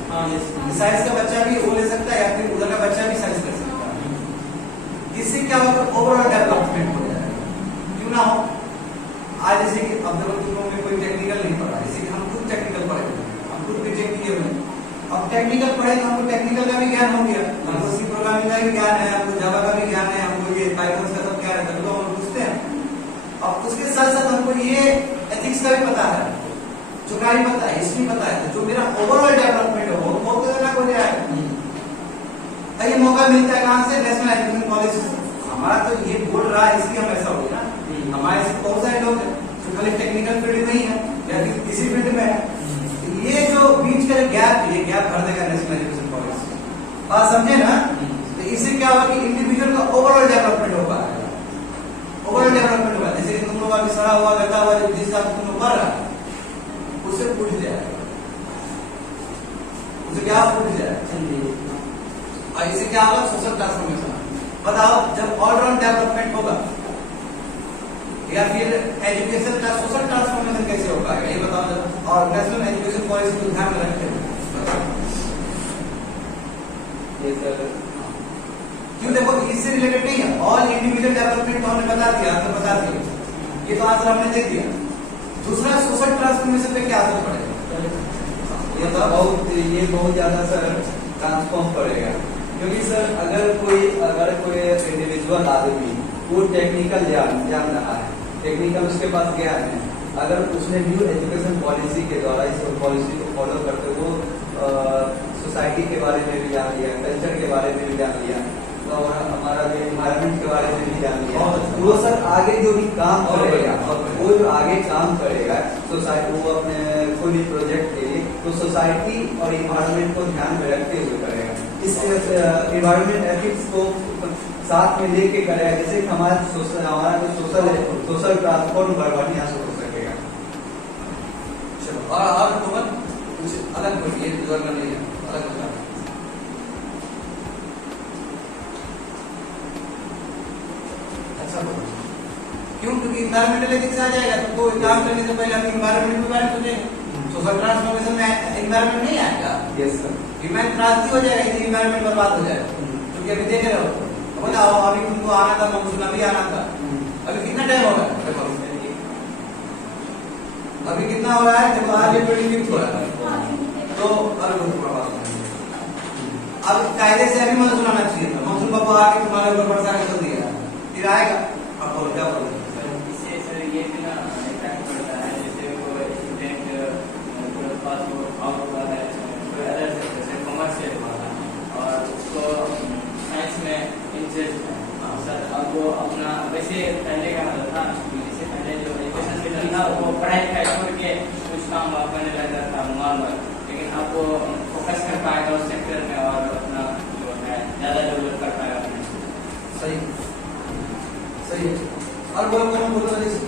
साइंस का बच्चा भी वो ले सकता है या फिर उधर का बच्चा भी साइंस कर सकता है। इससे क्या होगा, ओवरऑल डेवलपमेंट हो जाएगा। क्यों ना हो, आज जैसे कि अब देखो तुम लोगों में कोई टेक्निकल नहीं पढ़ा, जैसे कि हम खुद टेक्निकल पढ़े, हम खुद बीटेक किए हुए। अब टेक्निकल पढ़े तो हमको टेक्निकल का भी ज्ञान हो गया, हमको सी प्रोग्रामिंग का भी ज्ञान है, हमको जावा का भी ज्ञान है, हमको ये पाइथन का सब ज्ञान है, तभी तो हम पूछते हैं। अब उसके साथ साथ हमको ये एथिक्स का भी पता है, ज्योग्राफी पता है, हिस्ट्री पता है, तो जो मेरा ओवरऑल डेवलपमेंट है वो बहुत खतरनाक हो जाएगा। ये मौका मिलता है कहाँ से, नेशनल एजुकेशन पॉलिसी से। हमारा तो ये बोल रहा है इसलिए हम ऐसा हो गया ना। हमारे ऐसे बहुत सारे लोग हैं जो खाली टेक्निकल फील्ड में ही है या फिर किसी फील्ड में है। ये जो बीच का गैप, ये गैप भर देगा नेशनल एजुकेशन पॉलिसी। बात समझे ना? तो इससे क्या होगा कि इंडिविजुअल का ओवरऑल डेवलपमेंट हो पाएगा, ओवरऑल डेवलपमेंट होगा। जैसे कि तुम लोग अभी सड़ा हुआ गता हुआ जो जिस हिसाब तुम लोग पढ़ रहा है उससे पूछ जाएगा, उसे क्या पूछ जाएगा। और इससे क्या होगा, सोशल ट्रांसफॉर्मेशन। बताओ, जब ऑलराउंड डेवलपमेंट होगा या फिर एजुकेशन का सोशल ट्रांसफॉर्मेशन कैसे हो पाएगा, ये बताओ जब। और नेशनल एजुकेशन पॉलिसी को ध्यान में रखते हुए क्यों, देखो इससे रिलेटेड नहीं है। ऑल इंडिविजुअल डेवलपमेंट तो हमने बता दिया, आंसर बता दिया, ये तो आंसर हमने दे दिया। दूसरा सोशल ट्रांसफॉर्मेशन पे क्या असर पड़ेगा, ये तो बहुत ज्यादा सर ट्रांसफॉर्म पड़ेगा। क्योंकि सर अगर कोई इंडिविजुअल आदमी वो टेक्निकल जान रहा है, टेक्निकल उसके पास ज्ञान है, अगर उसने न्यू एजुकेशन पॉलिसी के द्वारा इस पॉलिसी को फॉलो करते वो सोसाइटी के बारे में भी जान लिया, कल्चर के बारे में भी जान लिया, और हमारा जो इन्वायरमेंट के बारे में भी जान लिया, वो सर आगे जो भी काम करेगा, वो जो आगे काम करेगा सोसाइटी, वो अपने कोई भी प्रोजेक्ट के लिए तो सोसाइटी और इन्वायरमेंट को ध्यान में रखते हुए करेगा। इस इन्वायरमेंट एथिक्स को साथ में लेके करेगा, जिससे हमारा जो सोशल ट्रांसफॉर्म बढ़िया से हो सकेगा। चलो और तुम कुछ अलग बोलिए, बुजुर्ग नहीं है, अलग बता। अच्छा बोलो, क्यों? क्योंकि इन्वायरमेंटल एथिक्स आ जाएगा तो कोई काम करने से पहले हम इन्वायरमेंट के बारे में सोचेंगे। सोशल ट्रांसफॉर्मेशन में इन्वायरमेंट नहीं आएगा, यस सर, ह्यूमन क्रांति हो जाएगा, इन्वायरमेंट बर्बाद हो जाएगा। क्योंकि अभी देख रहे हो, बताओ अभी तुमको आना था, मानसून अभी आना था, अभी कितना टाइम हो रहा है, अभी कितना हो रहा है, देखो आज 25 हो रहा है, तो अब कायदे से अभी मानसून आना चाहिए था, मानसून बाबू आके तुम्हारे ऊपर बरसा के चल दिया, फिर आएगा। अब बोलो क्या बोलो। इससे सर ये भी ना इफेक्ट पड़ता है, जैसे कोई स्टूडेंट पूरे पास वो आउट हुआ है, कोई अदर जैसे कॉमर्शियल वाला और उसको साइंस में इंटरेस्ट है सर, अब वो अपना वैसे पहले का मतलब था, इससे पहले जो एजुकेशन सिस्टम था वो पढ़ाई का छोड़ के कुछ काम करने लगता था नॉर्मल, लेकिन अब वो फोकस कर पाएगा उस सेक्टर में और अपना जो है ज्यादा डेवलप कर पाएगा अपने। सही सही है। और बोलो जल्दी से।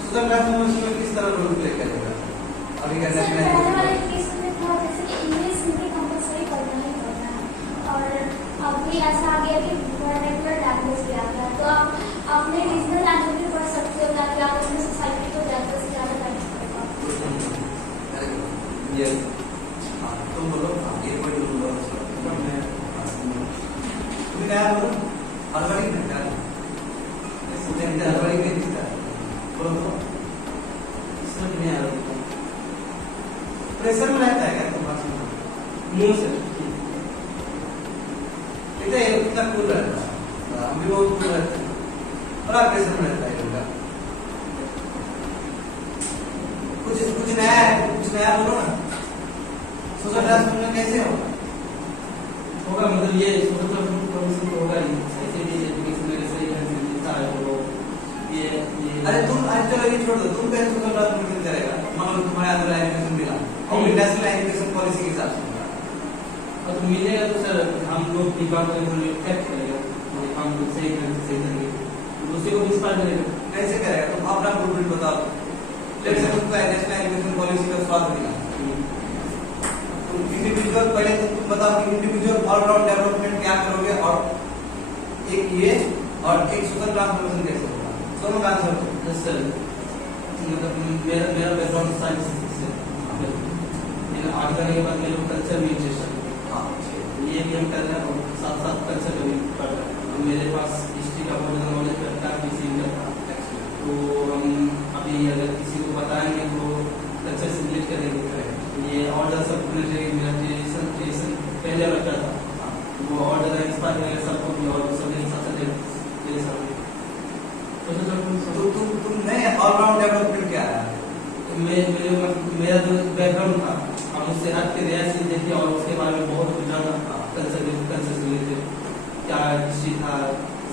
सोशल ट्रांसफॉर्मेशन में किस तरह रोल प्ले करेगा अभी का नेशनल एजुकेशन में था, जैसे कि इंग्लिश हिंदी कंपलसरी पढ़ना ही पड़ना है, और अभी ऐसा आ गया कि वर्नाकुलर लैंग्वेज भी आ गया, तो आप अपने रीजनल लैंग्वेज में पढ़ सकते हो ताकि आप अपने सोसाइटी को ज़्यादा से ज़्यादा कनेक्ट कर पाओ। यस। तुम बोलो, ये कोई तुम बोलो, तुम्हें क्या बोलो, हड़बड़ी में क्या हड़बड़ी में दिखता है, बोलो समझ नहीं आ रहा, प्रेशर में रहता है क्या तुम्हारा मुंह से इतना कूल रहता है, हम भी बहुत कूल रहते हैं, बड़ा प्रेशर में रहता है इनका। नया है, कुछ नया बोलो ना। सोशल ट्रांसफॉर्मेशन कैसे होगा? होगा, मतलब ये सोशल ट्रांसफॉर्मेशन तो होगा ही। ऐसे भी एजुकेशन में सही है मिलता है तो ये अरे चलो ये छोड़ दो, तुम कैसे सोशल ट्रांसफॉर्मेशन करेगा? मान लो तुम्हारे अंदर एजुकेशन मिला और नेशनल एजुकेशन पॉलिसी के हिसाब से होगा। और तो मिलेगा तो सर हम लोग की बात इफेक्ट करेगा, हम लोग सही करेंगे दूसरे को इंस्पायर करेगा। कैसे करेगा? तुम अपना ब्लूप्रिंट बताओ। जैसे तुमको नेशनल एजुकेशन पॉलिसी का स्वाद मिला, तुम इंडिविजुअल पहले तुम बताओ कि इंडिविजुअल ऑलराउंड डेवलपमेंट क्या करोगे और एक ये और एक सोशल ट्रांसफॉर्मेशन कैसे होगा? दोनों का आंसर दो। यस सर, मतलब मेरा बैकग्राउंड साइंस से लेकिन आगे करने के बाद मेरे को कल्चर में इंटरेस्ट है। हाँ, ये भी हम कर रहे हैं और साथ साथ कल्चर का भी पढ़ रहे हैं। मेरे पास हिस्ट्री का बहुत ज़्यादा नॉलेज रहता है, किसी का था तो हम अभी अगर किसी को बताएंगे तो कल्चर से रिलेट करेंगे। ये और ज़्यादा सब मेरा ट्रेडिशन पहले रखा था वो और ज़्यादा इंस्पायर करेगा सबको भी और सब एक साथ चले मेरे साथ। तो तुमने ऑलराउंड डेवलपमेंट क्या है? मेरा जो बैकग्राउंड था हम उससे हट के नया चीज देखे और उसके बारे में बहुत कुछ जाना कल्चर से रिलेटेड क्या हिस्ट्री था,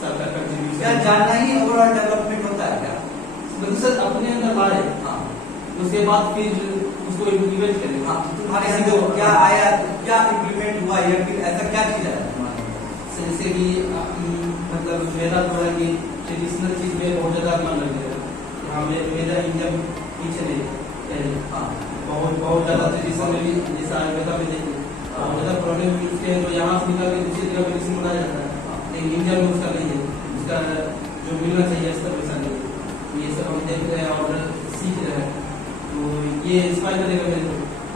सबका क्या कंट्रीब्यूशन जानना ही ओवरऑल डेवलपमेंट होता है क्या? मतलब सर अपने अंदर लाए। हाँ, उसके बाद फिर उसको इम्प्लीमेंट करेंगे। हाँ, तो तुम्हारे अंदर क्या आया, क्या इम्प्लीमेंट हुआ या फिर ऐसा क्या चीज है तुम्हारे अंदर? जैसे कि मतलब मेरा थोड़ा कि ट्रेडिशनल चीज में बहुत ज्यादा मन लग गया। हाँ, मेरा इंडिया पीछे नहीं पहले हाँ, बहुत ज्यादा ट्रेडिशन में भी जैसे आयुर्वेदा में देखिए बहुत ज्यादा प्रॉब्लम उसके जो यहाँ से निकल के दूसरी जगह मेडिसिन बनाया जाता है, लेकिन इंडिया में उसका नहीं है, उसका जो मिलना चाहिए स्तर वैसा नहीं है। ये सब हम देख रहे हैं और सीख रहे हैं तो ये इंस्पायर करेगा मेरे को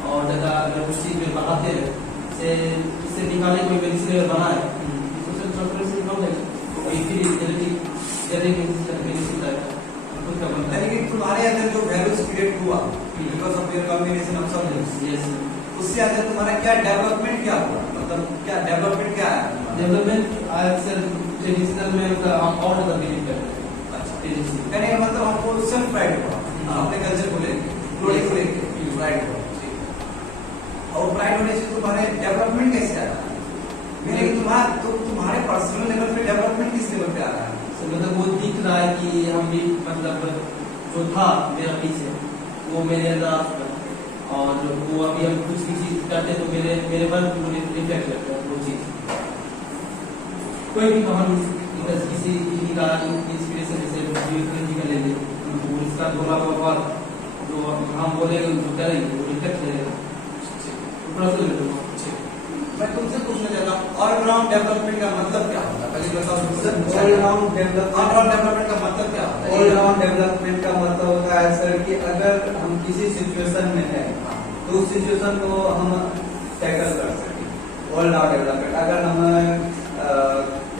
और ज़्यादा अगर उस चीज़ में बढ़ाते हैं से इससे निकाले कोई मेडिसिन अगर बनाए सोशल ट्रांसफॉर्मेशन हो जाएगा तो कोई फिर मेडिसिन लाएगा खुद का बनता है। यानी कि तुम्हारे अंदर जो वैल्यूज क्रिएट हुआ because of your combination of subjects, yes उससे अंदर तुम्हारा क्या डेवलपमेंट क्या हुआ? मतलब क्या डेवलपमेंट क्या है? डेवलपमेंट आज सर ट्रेडिशनल में और ज़्यादा बिलीव करते हैं। अच्छा, ट्रेडिशनल यानी मतलब हमको सेल्फ प्राइड हुआ अपने कल्चर को लेकर, ग्लोरी को लेकर प्राइड हुआ। और प्राइड होने से तुम्हारे डेवलपमेंट कैसे आ रहा है? मेरे तुम्हारे पर्सनल लेवल पे डेवलपमेंट किस लेवल पे आ रहा है? मतलब वो दिख रहा है कि हम भी मतलब जो था मेरा पीछे वो मेरे अंदर आ चुका है और वो अभी हम कुछ भी चीज करते तो मेरे पर इफेक्ट लगता है वो चीज। कोई भी कहानी किसी का इंस्पिरेशन जैसे जी का ले लें तो इसका बोला हुआ बात जो हम बोलेंगे जो करेंगे वो इफेक्ट करेगा। मैं तुमसे पूछना चाहता हूँ ऑलराउंड डेवलपमेंट का मतलब क्या होता है? पहले बताओ तुमसे। ऑलराउंड डेवलपमेंट ऑलराउंड डेवलपमेंट का मतलब क्या होता है? ऑलराउंड डेवलपमेंट का मतलब होता है सर कि अगर हम किसी सिचुएशन में हैं तो उस सिचुएशन को हम टैकल कर सकें। ऑलराउंड डेवलपमेंट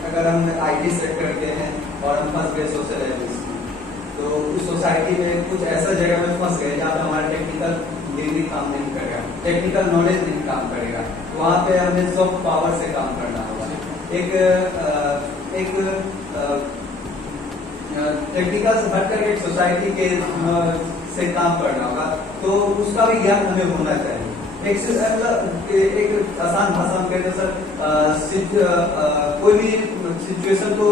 अगर हम आईटी सेक्टर के हैं और हम फंस गए सोशल एजुकेशन तो उस सोसाइटी में कुछ ऐसा जगह में फंस गए जहाँ पे हमारा टेक्निकल डिग्री काम नहीं करेगा, टेक्निकल नॉलेज नहीं काम करेगा, वहाँ पे हमें सॉफ्ट पावर से काम करना होगा। एक टेक्निकल से हटकर एक सोसाइटी के से काम करना होगा तो उसका भी ज्ञान हमें होना चाहिए। एक आसान भाषा में कहते सर कोई भी सिचुएशन को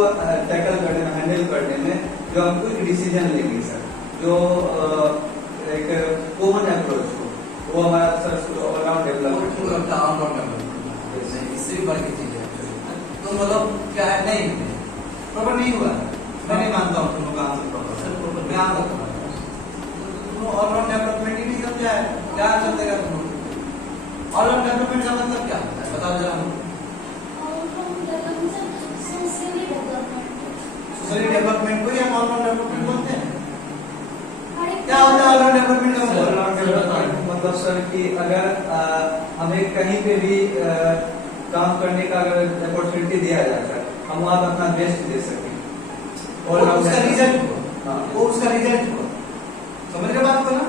टैकल करने में, हैंडल करने में जो हम क्विक डिसीजन लेंगे सर, जो एक कॉमन अप्रोच हो वो हमारा सर ऑलराउंड डेवलपमेंट। इससे भी बड़ी चीज है। तो मतलब क्या है? नहीं प्रॉपर नहीं हुआ। मैं नहीं मानता हूँ तुम लोग का आंसर प्रॉपर। मैं आंसर तुम ऑलराउंड डेवलपमेंट ही नहीं समझा है। क्या आंसर देगा तुम लोग? ऑलराउंड डेवलपमेंट का मतलब क्या होता है? बताओ जरा हमको। सोशली डेवलपमेंट को या ऑलराउंड डेवलपमेंट बोलते हैं? क्या होता है ऑलराउंड डेवलपमेंट का मतलब? ऑलराउंड डेवलपमेंट मतलब सर कि अगर हमें कहीं पे भी काम करने का अगर अपॉर्चुनिटी दिया जाता है हम वहाँ पे अपना बेस्ट दे सकें। उसका रिजल्ट हुआ। हाँ, वो उसका रिजल्ट हुआ। समझ रहे बात को ना?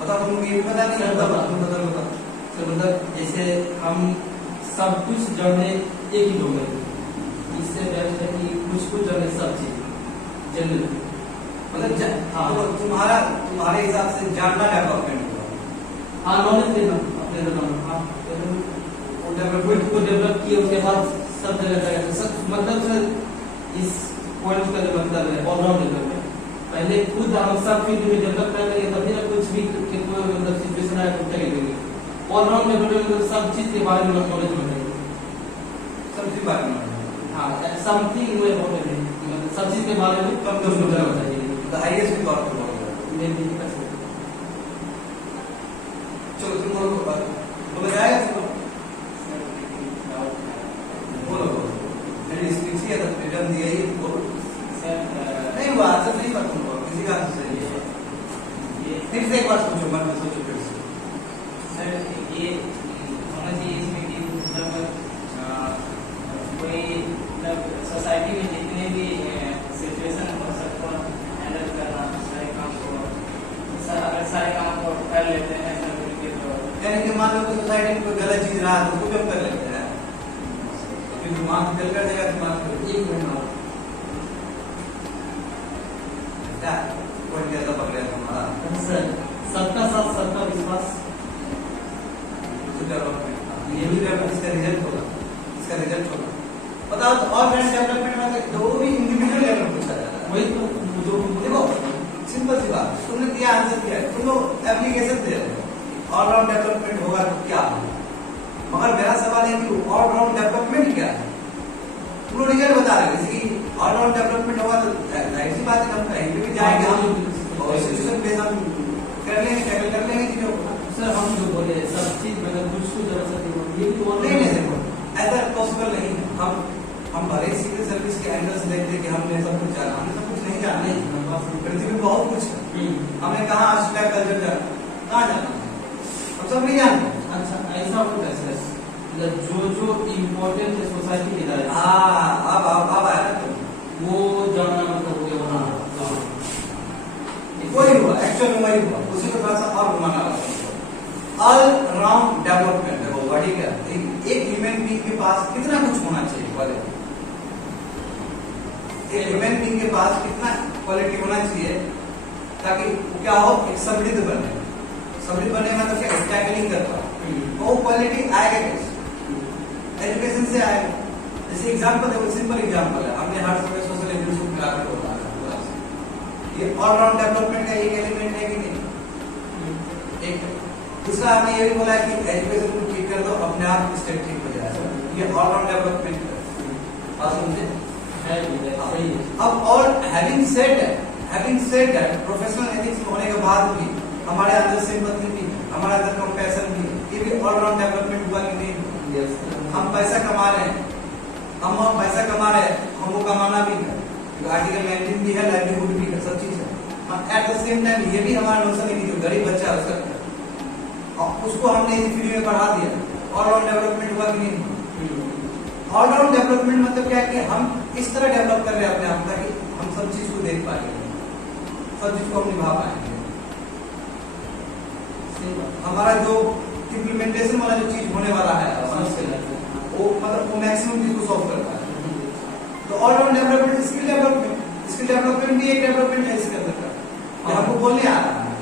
बताओ तुम ये भी पता नहीं होता। बताओ तो मतलब जैसे हम सब कुछ जाने एक ही लोग हैं, इससे बेस्ट है कि कुछ जाने सब चीज जनरल मतलब हाँ, तो तुम्हारे हिसाब से जानना डेवलपमेंट हुआ। हाँ नॉलेज देना अपने जगह हाँ डेवलपमेंट को डेवलप किए उसके बाद सब जगह जाएगा मतलब सर इस पॉइंट का जो मतलब है ऑलराउंड डेवलपमेंट पहले खुद हम सब फील्ड में डेवलप कर लेंगे तभी ना कुछ भी कोई मतलब सिचुएशन आए तो करेंगे ऑलराउंड डेवलपमेंट सब चीज के बारे में नॉलेज होना चाहिए सबसे बारे में हाँ समथिंग वो इम्पोर्टेंट है मतलब सब चीज के बारे में कम कम होना चाहिए द हाईएस्ट भी तौर पर बोलेगा मैं भी कर सकता चलो तुम बोलो जाएगा चलो बोलो मेरी स्पीच है तो रिटर्न दिया ही बोलो नहीं हुआ आंसर नहीं पर तुम बोलो किसी का आंसर सही है फिर से एक बार सोचो मन में सोचो फिर से सर ये होना चाहिए इसमें कि मतलब कोई मतलब सोसाइटी में जितने भी सिचुएशन हो सबको हैंडल करना सारे काम को अगर सारे काम को कर लेते हैं सब मिलके तो यानी कि मान लो कि सोसाइटी में कोई गलत चीज रहा तो उसको भी हम कर लेते हैं फिर दिमाग फेल कर देगा दिमाग एक मिनट और क्या कोई कैसा पकड़े तुम्हारा सर सबका साथ सबका विश्वास डेवलपमेंट ये भी डेवलपमेंट इसका रिजल्ट होगा इसका रिजल्ट होगा बताओ तो और ब्रांड डेवलपमेंट में से दो भी इंडिविजुअल डेवलपमेंट कर रहा है वही तो जो देखो सिंपल सी बात तुमने दिया आंसर दिया है तुम लोग एप्लीकेशन दे रहे हो ऑलराउंड डेवलपमेंट होगा तो क्या होगा मगर मेरा सवाल है कि ऑलराउंड डेवलपमेंट क्या है तुम लोग रिजल्ट बता रहे हो जैसे कि ऑलराउंड डेवलपमेंट होगा तो जाहिर सी बात है हम कहीं पे भी जाएंगे हम और सिचुएशन बेस हम कर लेंगे टैकल कर लेंगे चीजों को सर हम जो बोले सब चीज मतलब कुछ कुछ जरा सा ये भी तो नहीं नहीं देखो ऐसा पॉसिबल नहीं है हम भले ही सिविल सर्विस के एंगल से देखते कि हमने सब कुछ जाना हमने सब कुछ नहीं जाना पृथ्वी में बहुत कुछ है हमने कहा आज कल्चर जाना कहाँ जाना हम सब नहीं जानते अच्छा ऐसा होता है सर मतलब जो इम्पोर्टेंट है सोसाइटी के लिए हाँ अब आया ना तुम वो जानना मतलब हो गया वहाँ वही हुआ एक्चुअल में वही हुआ उसी को थोड़ा सा और घुमाना ऑल राउंड डेवलपमेंट देखो वर्ड ही क्या एक ह्यूमन बीइंग के पास कितना कुछ होना चाहिए क्वालिटी एक ह्यूमन बीइंग के पास कितना क्वालिटी होना चाहिए ताकि वो क्या हो एक समृद्ध बने मतलब क्या टैकलिंग कर पाए वो क्वालिटी आएगा कैसे एजुकेशन से आएगा जैसे एग्जांपल देखो सिंपल एग्जांपल है हमने हर समय सोशल एजुकेशन को लागू कर रहा है ये ऑलराउंड डेवलपमेंट का एक एलिमेंट है कि नहीं एक दूसरा हमने ये भी बोला कि एजुकेशन को ठीक कर दो अपने आप स्टेट ठीक हो जाएगा ये ऑलराउंड डेवलपमेंट है बात समझे सही है अब और having said that professional ethics होने के बाद भी हमारे अंदर सिंपैथी भी हमारे अंदर कंपैशन भी ये भी ऑलराउंड डेवलपमेंट हुआ कि नहीं हम पैसा कमा रहे हैं हम पैसा कमा रहे हैं हमको कमाना भी है आर्टिकल 19 भी है लाइवलीहुड भी है सब चीज है एट द सेम टाइम ये भी हमारा नोशन है कि जो गरीब बच्चा है उसका उसको हमने फ्री में पढ़ा दिया ऑलराउंड डेवलपमेंट हुआ कि नहीं ऑलराउंड डेवलपमेंट मतलब क्या है कि हम इस तरह डेवलप कर रहे हैं अपने आप ताकि हम सब चीज को देख पाएंगे सब चीज को हम निभा पाएंगे हमारा जो इम्प्लीमेंटेशन वाला जो चीज होने वाला है वो मतलब वो मैक्सिमम चीज को सॉल्व करता है तो ऑलराउंड डेवलपमेंट स्किल डेवलपमेंट भी एक डेवलपमेंट है इसके अंदर का हमको बोलने आ रहा है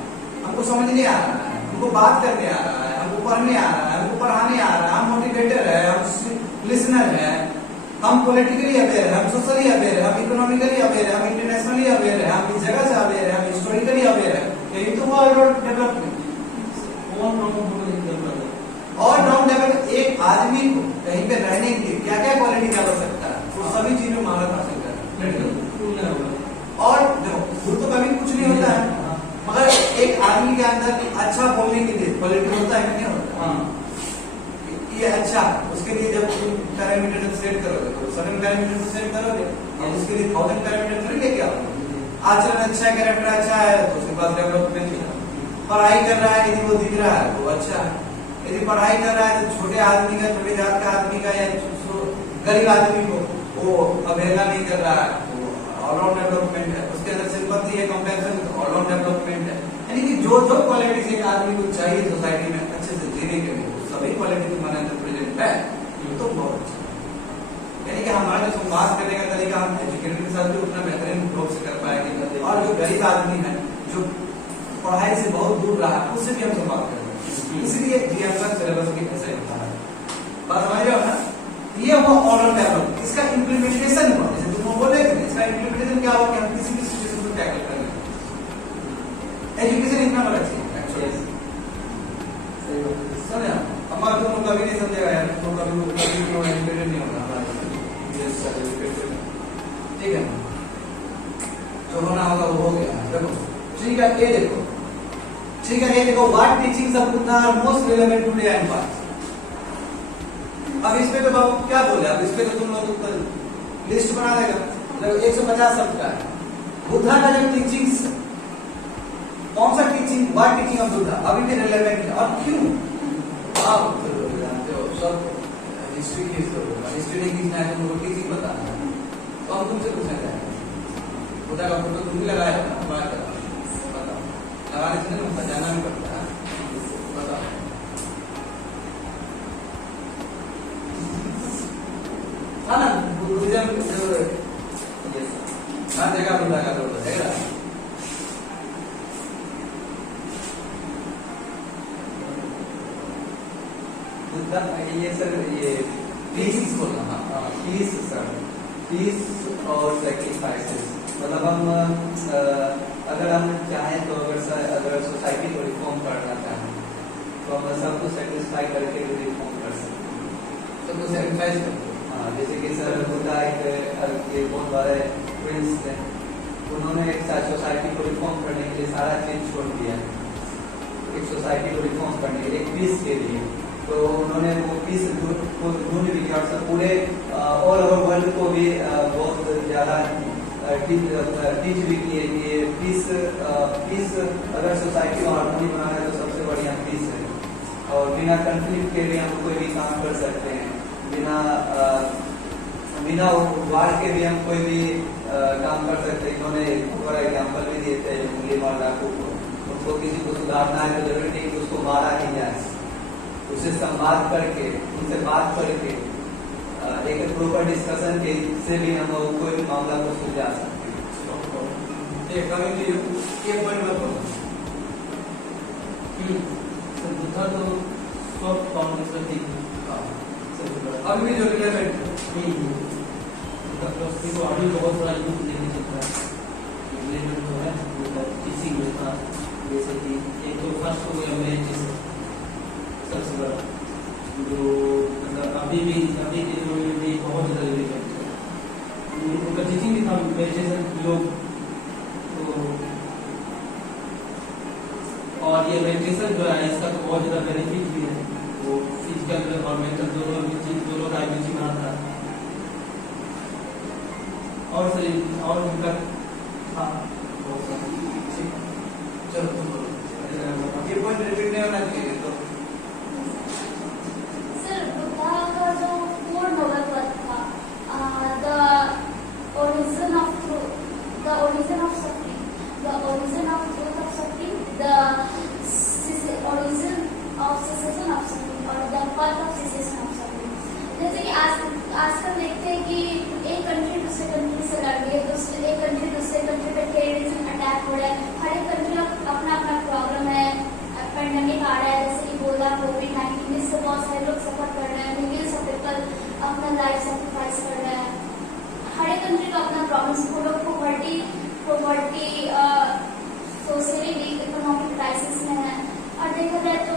हमको समझने आ रहा है हमको बात करने आ रहा है हमको पढ़ने आ रहा है हमको पढ़ाने आ रहा है हम मोटिवेटर है हम लिसनर है हम पॉलिटिकली अवेयर है हम सोशली अवेयर है हम इकोनॉमिकली अवेयर है हम इंटरनेशनली अवेयर है हम इस जगह से अवेयर है हम हिस्टोरिकली अवेयर है यही तो ऑलराउंड डेवलपमेंट ऑलराउंड डेवलपमेंट एक आदमी को कहीं पे रहने के लिए क्या क्या क्वालिटी की आवश्यकता है वो सभी चीजों में महारत हासिल करना और देखो तो कभी कुछ नहीं होता है मगर एक आदमी के अंदर अच्छा बोलने के लिए क्वालिटी होता है कि नहीं होता ये अच्छा उसके लिए जब तुम पैरामीटर जब सेट करोगे तो 7 पैरामीटर सेट करोगे और उसके लिए 1000 पैरामीटर थोड़ी लेके आओगे आचरण अच्छा है कैरेक्टर अच्छा है तो उसके पास डेवलपमेंट है पढ़ाई कर रहा है यदि वो दिख रहा है तो अच्छा है यदि पढ़ाई कर रहा है तो छोटे आदमी का छोटे जात का आदमी का या गरीब आदमी को वो अवहेलना नहीं कर रहा है तो ऑलराउंड डेवलपमेंट है उसके अंदर सिंपैथी है कंपैशन ऑलराउंड डेवलपमेंट है यानी कि जो जो क्वालिटीज एक आदमी को चाहिए सोसाइटी में अच्छे से जीने के लिए सभी क्वालिटी हमारे अंदर प्रेजेंट है तो बहुत अच्छा यानी कि हमारा जो संवाद करने का तरीका हम एजुकेटेड के साथ भी उतना बेहतरीन रूप से कर पाएंगे और जो गरीब आदमी है जो पढ़ाई से बहुत दूर रहा है उससे भी हम संवाद करेंगे इसलिए जीएम का सिलेबस की ऐसे लिखा है। बात समझ रहे हो ना? ये वो ऑर्डर टेबल, इसका इंप्लीमेंटेशन हुआ, जैसे तुम बोले कि इसका इंप्लीमेंटेशन क्या हुआ कि हम किसी भी सिचुएशन को टैकल करेंगे। एजुकेशन इतना बड़ा चीज है एक्चुअली। सही बात है। समझा? हमारा तुम कभी नहीं समझेगा यार, तो कभी तो एजुकेटेड नहीं होगा हमारा। ठीक है, जो होना होगा वो हो गया। देखो ठीक है, ये देखो ठीक है, ये देखो what teachings of Buddha are most relevant today and past. अब इसमें तो बाबू क्या बोले, अब इसमें तो तुम लोग लिस्ट बना देगा, मतलब 150 शब्द का है। बुद्धा का जो टीचिंग्स, कौन सा teaching, what teaching of Buddha अभी भी रिलेवेंट है और क्यों? आप जानते हो सब हिस्ट्री की, हिस्ट्री नहीं खींचना है, तुमको टीचिंग बताना है, तो हम तुमसे पूछना चाहेंगे बुद्धा का फोटो तुम भी लगाया हो ना, बात करो, बताओ। लगाने से नहीं बजाना भी पड़ता है, बताओ। हाँ ना, बुद्धिज्म हाँ देखा बुद्धा का फोटो देगा। बुद्धा ये सर ये टीचिंग्स बोलना। हाँ पीस सर, पीस और सैक्रिफाइसेस, मतलब हम अगर हम चाहें तो अगर सोसाइटी को रिफॉर्म करना चाहें तो हम सबको सेटिस्फाई करके रिफॉर्म कर सकते हैं, सबको सैक्रिफाइस करते हैं। हाँ, जैसे कि सर बुद्धा एक बहुत बड़े प्रिंस थे, उन्होंने एक सोसाइटी को रिफॉर्म करने के लिए सारा चीज छोड़ दिया, एक सोसाइटी को रिफॉर्म करने के लिए, एक पीस के लिए। तो उन्होंने वो पीस को ढूंढ भी किया और पूरे ऑल ओवर वर्ल्ड को भी बहुत ज्यादा टीच भी किए कि पीस अगर सोसाइटी को हार्मोनी बनाना है तो सबसे बढ़िया पीस है, और बिना कंफ्लिक्ट के भी हम कोई भी काम कर सकते हैं, बिना वार के भी हम कोई भी काम कर सकते हैं। इन्होंने पूरा एग्जाम्पल भी दिए थे, मुंगली मार डाकू को, उनको किसी को सुधारना है तो जरूरी नहीं कि उसको मारा ही जाए, उससे संवाद करके, उनसे बात करके एक प्रॉपर डिस्कशन के से भी हम कोई भी मामला को सुलझा सकते हैं। ये कभी भी ये पॉइंट मत बोलो। बुद्धा तो सब काउंटर ठीक है। अभी भी जो रिलेवेंट को अभी बहुत बड़ा यूज नहीं सकता है, रिलेवेंट जो है टीचिंग में था, जैसे कि एक तो फर्स्ट हो गया मैरिज सबसे बड़ा, जो मतलब अभी के जो भी बहुत ज़्यादा रिलेवेंट है। उनका टीचिंग भी था मेडिटेशन योग, तो और ये मेडिटेशन जो है इसका तो बहुत ज़्यादा बेनिफिट भी है, वो फिजिकल और मेंटल दोनों का एबिलिटी बनाता है। और सर और उनका हाँ बहुत सारा। चलो तुम बोलो, ये पॉइंट रिपीट नहीं होना चाहिए। तो सर बुद्धा का जो फोर नोबल पद था, the origin of truth, the origin of suffering, the origin of truth of suffering, the origin of cessation of suffering और the path of cessation of suffering. जैसे कि आजकल देखते हैं कि एक कंट्री दूसरे कंट्री से लड़ रही है, एक कंट्री दूसरे कंट्री पे टेररिज्म अटैक हो रहा है, हर एक कंट्री का अपना अपना प्रॉब्लम है, पेंडेमिक आ रहा है जैसे इबोला, कोविड-19, इससे बहुत सारे लोग सफर कर रहे हैं, मिलियंस ऑफ पीपल अपना लाइफ सैक्रिफाइस कर रहे हैं। हर एक कंट्री का अपना प्रॉब्लम, वो लोग पॉवर्टी सोशली इकोनॉमिक क्राइसिस में है। और देखा जाए तो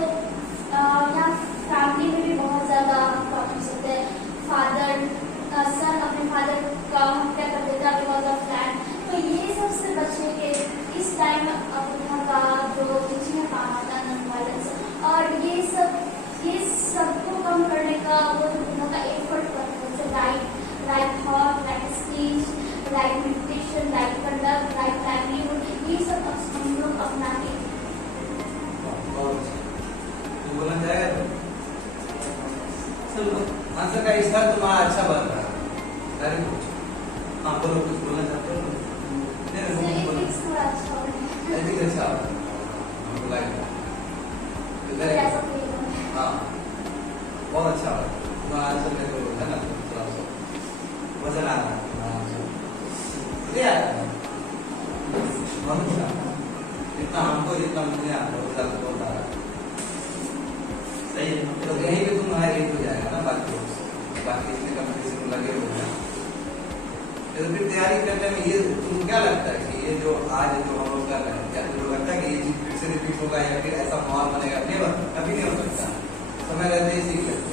यहाँ फैमिली में भी बहुत ज़्यादा प्रॉब्लम्स होते हैं। फादर सन अपने फादर का हत्या कर देता है बिकॉज ऑफ लैंड। तो ये सबसे बचने के इस टाइम बुद्धा का जो टीचिंग है काम आता है नॉन वायलेंस, और ये सबको कम करने का वो बुद्धा का एफर्ट करते हैं, right thought, right speech, right meditation, right conduct, right livelihood, ये सब हम लोग अपना के बोलना चाहेगा सर आंसर का स्तर तुम्हारा अच्छा बन रहा है। Very good. हाँ बोलो, कुछ बोलना चाहते हो? नहीं एथिक्स थोड़ा अच्छा हो रहा है। एथिक्स अच्छा हो रहा है, हमको लगा ऐसा फील हो रहा है। हाँ बहुत अच्छा हो रहा है तुम्हारा आंसर में, तो है ना थोड़ा सा वजन आ रहा है तुम्हारा आंसर, बहुत अच्छा। जितना हमको जितना मुझे आता है बहुत आ रहा है। बाकी हो, बाकी इसमें कंपटीशन में लगे हुए हैं। तो फिर तैयारी करने में ये तुमको क्या लगता है कि ये जो आज जो हम लोग कर रहे हैं, क्या तुमको लगता है कि ये चीज फिर से रिपीट होगा या फिर ऐसा माहौल बनेगा? नेवर, कभी नहीं हो सकता। समय रहते ही सीख लेते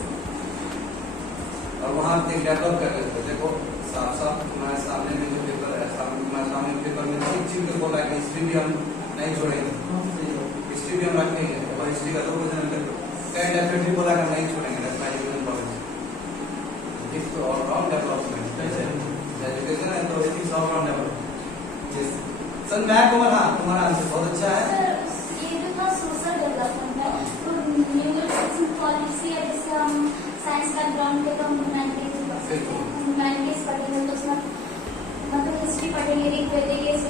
और वहां से डेवलप कर लेते। देखो साफ साफ तुम्हारे सामने में जो पेपर है, तुम्हारे सामने पेपर में एक चीज को बोला कि हिस्ट्री भी हम नहीं छोड़ेंगे, हिस्ट्री भी हम रखेंगे और हिस्ट्री का 2 क्वेश्चन करंट अफेयर भी बोला कि हम नहीं छोड़ेंगे। That's my education policy. It's all round development. Education है तो it's all round development. Yes sir, मैं को हाँ तुम्हारा आंसर बहुत अच्छा है। सर ये जो था सोशल डेवलपमेंट है, तो न्यू एजुकेशन पॉलिसी है जिससे हम साइंस बैकग्राउंड के हम ह्यूमैनिटीज पढ़ेंगे, तो उसमें मतलब हिस्ट्री पढ़ेंगे, वैदिक एज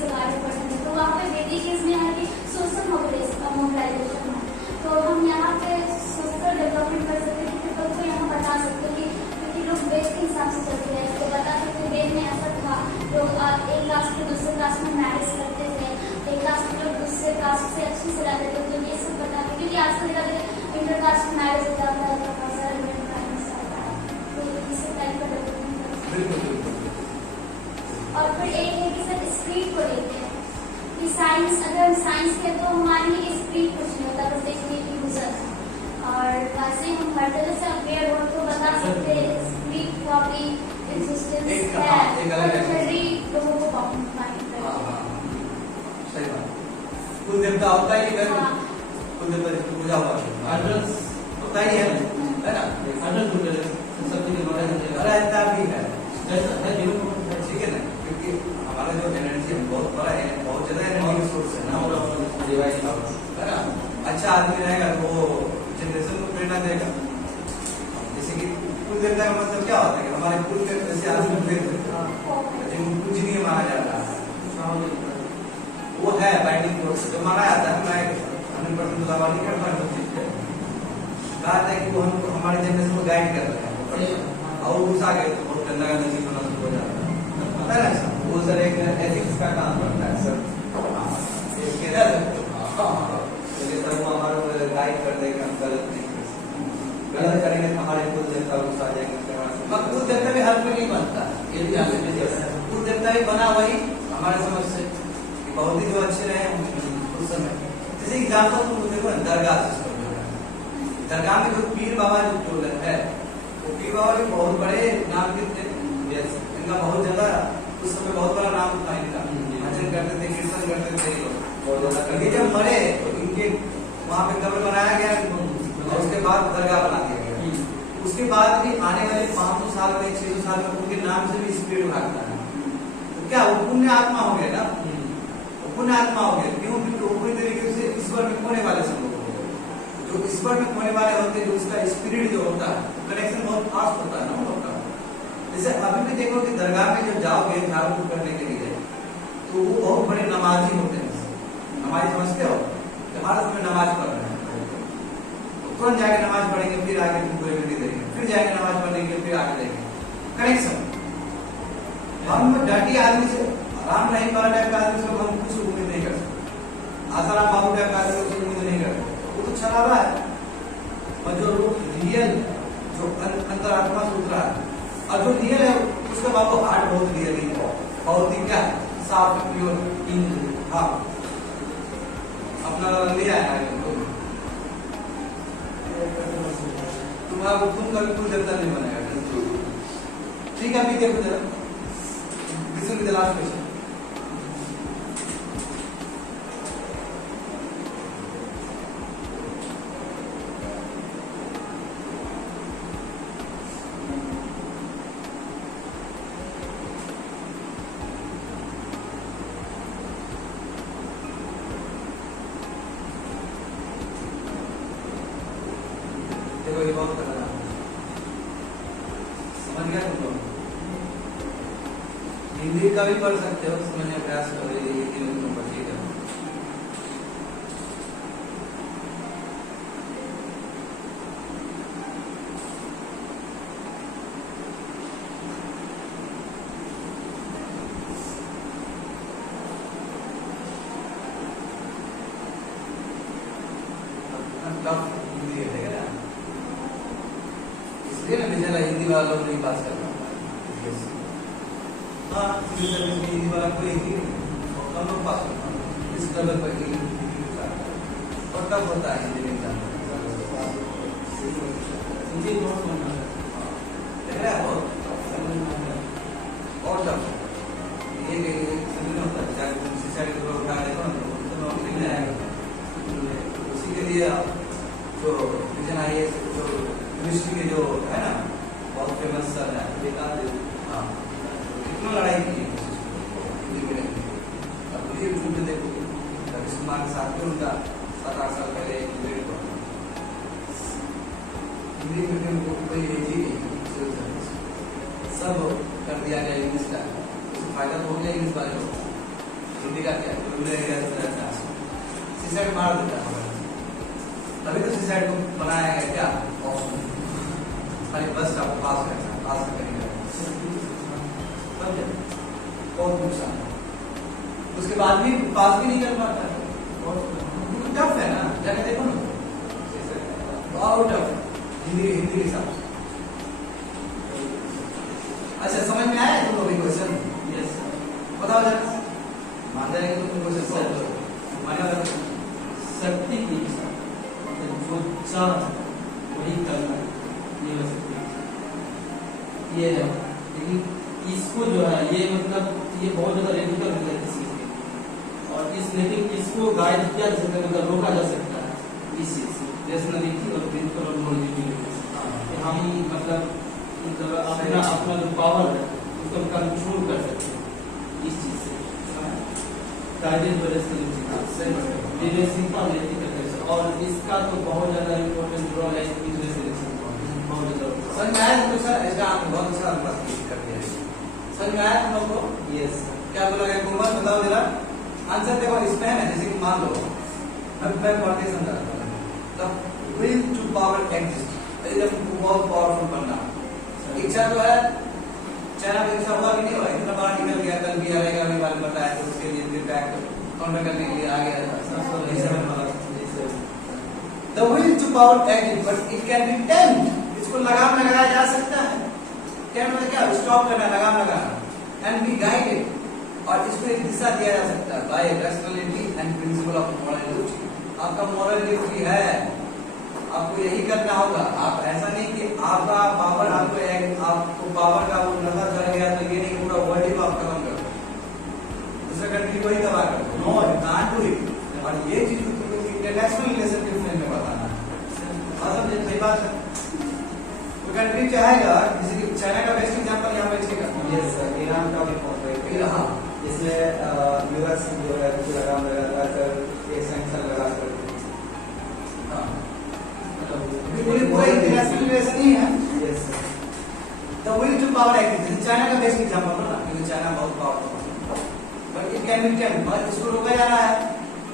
के बारे में पढ़ेंगे। तो वहाँ पे वैदिक एज में है कि सोशल मोबिलाइजेशन है, तो हम यहाँ पे सोशल डेवलपमेंट कर सकते हैं। पीपल को यहाँ बता सकते हैं कि क्योंकि लोग वेद के हिसाब से चलते हैं, तो बता सकते हैं वेद में ऐसा था, लोग एक कास्ट के दूसरे कास्ट में मैरिज करते थे, एक कास्ट के लोग दूसरे कास्ट से अच्छे से रहते थे, तो ये सब बता दें। क्योंकि आजकल अगर इंटर कास्ट मैरिज हो जाता है तो बहुत सारे तो इसी टाइप का डेवलपमेंट। और फिर एक है कि सर स्पीड को लेते हैं कि साइंस, अगर हम साइंस के तो हमारे लिए स्पीड कुछ नहीं होता, बस देखने की गुजर है। और वैसे हम हर तरह से अवेयर हो तो बता सकते हैं स्पीड का भी एग्जिस्टेंस है, फिर लोगों को सही बात। कुल देवता होता ही है, कुल देवता जिसको पूजा हुआ एड्रेस होता ही है ना? एड्रेस सब चीजें रहता भी है, है ठीक है ना? क्योंकि हमारा जो एनर्जी बहुत बड़ा है, बहुत ज्यादा एनर्जी सोर्स है ना, है ना? अच्छा आदमी रहेगा तो वो जनरेशन को प्रेरणा देगा। जैसे कि कुल देवता का मतलब क्या होता है कि हमारे कुल के जैसे आदमी जिनको पूजनीय माना जाता है, वो है बाइंडिंग फोर्स जो माना जाता है। मैं 100% दावा नहीं करता हूँ चीज पे, कहा था कि वो हमको हमारे जनरेशन को गाइड कर रहे हैं, और उस आगे तो बहुत गंदा गंदा चीज होना शुरू हो जाता है ना? वो सर एक एथिक्स का काम करता है सर। सर वो हमारे गाइड कर देगा, हम गलत नहीं कर सकते। गलत करेंगे तो हमारे खुद देवता गुस्सा आ जाएंगे। कुल देवता भी हर कोई नहीं बनता, ये भी ध्यान रखिए। कुल देवता भी बना वही हमारे समझ से कि बहुत ही जो अच्छे रहे उस समय। जैसे एग्जाम्पल तुम देखो ना, दरगाह सिस्टम जो है, दरगाह में जो पीर बाबा जो है, वो पीर बाबा भी बहुत बड़े नाम के थे। इनका बहुत ज्यादा उस समय बहुत बड़ा नाम था इनका, भजन करते थे, कीर्तन करते थे लोग। इनके जब मरे तो इनके वहाँ पे कब्र बनाया गया और उसके बाद दरगाह बना दिया गया। उसके बाद भी आने वाले 500 साल में 600 साल में उनके नाम से भी स्पीड भागता है। तो क्या वो पुण्य आत्मा हो गया ना? वो पुण्य आत्मा हो गया। क्यों? क्योंकि वो पूरी तरीके से ईश्वर में खोने वाले सब लोग होते हैं। जो ईश्वर में खोने वाले होते हैं, जो उसका स्पिरिट जो होता है, कनेक्शन बहुत फास्ट होता है ना उन लोग का। जैसे अभी भी देखो कि दरगाह में जब जाओगे झाड़ फूक करने के लिए, तो वो बहुत बड़े नमाजी होते हैं। नमाजी समझते हो? हमारे समय नमाज पढ़ रहे हैं, तो तुरंत जाके नमाज पढ़ेंगे, फिर आगे तुमको रेमेडी देंगे, फिर जाके नमाज पढ़ेंगे, फिर आगे देंगे कनेक्शन। हम डटी आदमी से, राम रहीम वाला टाइप का आदमी से हम कुछ उम्मीद नहीं कर सकते। आसाराम बाबू टाइप का आदमी से उम्मीद नहीं कर सकते, वो तो छलावा है। और जो रियल, जो अंतरात्मा से उतरा है, और जो रियल है उसका बाबू हार्ट बहुत रियल है, बहुत ही क्या साफ प्योर। हाँ, अपना ले आया तुम्हारा, तुम कभी कुछ देवता नहीं बनेगा। ठीक है, अभी देखो जरा this will be the last question. देखो ये बहुत खतरनाक है, समझ गया तुम लोग? हिंदी का भी पढ़ सकते हो, समझने का प्रयास करो, हिंदी में तुम पढ़िएगा। टफ हिंदी है ना, लोग नहीं पास कर पाता। हाँ, सिविल सर्विस में हिंदी वाला कोई ही कम लोग पास कर पाते, इस लेवल पर ही और तब होता है हिंदी एग्जाम। हिंदी बहुत बनना है। लग रहा है बहुत और तब ये समझना होता है, चाहे किसी साइड को उठा देखो ना तो नौकरी नहीं आएगा। उसी के लिए जो विजन आई है, जो केमिस्ट्री के जो है ना बहुत फेमस सर है, हाँ, कितना लड़ाई की है अब ये यूट्यूब पे देखो, रविश कुमार के साथ में उनका 7-8 साल पहले एक डिबेट हुआ, हिंदी मीडियम को कोई एज ही नहीं, सब कर दिया गया इंग्लिश का, उससे फायदा तो हो गया इंग्लिश वाले लोग, हिंदी का क्या सुसाइड मार देता है। तभी तो सुसाइड को बनाया गया क्या ऑप्शन, खाली बस का पास करना, पास करेंगे बहुत नुकसान। उसके बाद भी पास भी नहीं कर पाता है, टफ है ना, जाके देखो ना बहुत टफ है हिंदी के हिसाब से। अच्छा, समझ में आया तुम लोग क्वेश्चन? यस बताओ जरा, मान जाएंगे तुम क्वेश्चन सॉल्व करो, माने वाला शक्ति की इच्छा, मतलब जो चाह वही करना, ये हो सकती है। ये है, लेकिन इसको जो है ये मतलब ये बहुत ज्यादा रेडिकल है किसी चीज के, और लेकिन इसको गाइड किया जा सकता है, मतलब रोका जा सकता है इस चीज से, रैशनैलिटी और प्रिंसिपल और नॉलेजिबिलिटी। हम मतलब अपना जो पावर है उसको कंट्रोल कर सकते हैं इस चीज से, गाइडेड बाय रैशनैलिटी और इसका तो बहुत ज्यादा इम्पोर्टेंट रोल है बिजनेस सिलेक्शन का, बहुत ज्यादा। समझ में आया तुमको सर? इसका आपने बहुत अच्छा बात कर दिया, समझ में आया तुम लोग को? यस क्या बोला गया कुमार, बताओ जरा आंसर। देखो इसमें है ना, जैसे कि मान लो मैं पढ़ के समझा रहा हूं, the will to power exist, जब बहुत पावरफुल बनना, इच्छा तो है, चाइना में इच्छा हुआ कि नहीं हुआ, इतना बड़ा निकल गया, कल भी आएगा, अभी बारे में बताया, तो उसके लिए फिर बैक काउंटर करने के लिए आ गया। The will to power exists, but it can be tamed. इसको लगाम लगाया जा सकता है, टेम मतलब क्या, स्टॉप करना, लगाम लगाना, and be guided, और इसको एक दिशा दिया जा सकता है by rationality and principle of morality। आपका moral duty है, आपको यही करना होगा। आप ऐसा नहीं कि आपका पावर आपको पावर का वो नशा चढ़ गया तो ये नहीं पूरा वर्ल्ड ही आप खत्म कर दो, दूसरे कंट्री को ही तबाह कर दो, no you can't do it. और ये चीज इंटरनेशनल रिलेशनशिप में बताना है, मतलब ये सही बात है। तो कंट्री चाहेगा, जैसे कि चाइना का बेस्ट एग्जांपल यहाँ पे ठीक है, यस सर, ईरान का भी बहुत है, हाँ, इसमें यूएस जो है लगाम लगाकर एक सैंक्शन लगाकर, हाँ, पूरी पूरा इंटरनेशनल रिलेशन ही है। Yes sir, The will to power exists, China का बेस्ट एग्जांपल है ना, क्योंकि चाइना बहुत पावरफुल है, but it can be tamed, but इसको रोका जाना है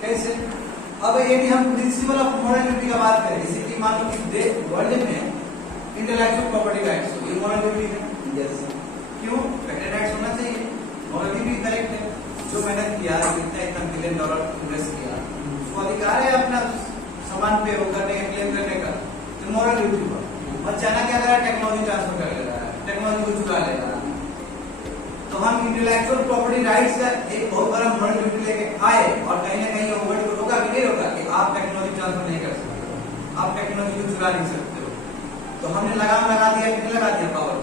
कैसे? अब यदि हम प्रिंसिपल ऑफ मॉरलिटी का बात करें, जैसे कि मान लो कि वर्ल्ड में इंटेलेक्चुअल प्रॉपर्टी राइट्स, ये मॉरलिटी है। यस सर, क्यों? पेटेंट राइट्स होना चाहिए, मॉरलिटी भी करेक्ट है। जो मेहनत किया, इतना $1 बिलियन इन्वेस्ट किया, उसको अधिकार है अपना सामान पे वो करने का, क्लेम करने का, तो मॉरलिटी हुआ। और चाइना क्या कर रहा है, टेक्नोलॉजी ट्रांसफर कर ले रहा है, टेक्नोलॉजी को चुरा ले रहा है। तो हम इंटेलेक्चुअल प्रॉपर्टी राइट्स का एक बहुत बड़ा मॉरल ड्यूटी लेके आए, और कहीं ना कहीं वर्ल्ड को रोका कि नहीं रोका कि आप टेक्नोलॉजी ट्रांसफर नहीं कर सकते हो, आप टेक्नोलॉजी को चुरा नहीं सकते हो। तो हमने लगाम लगा दिया, कितने लगा दिया पावर।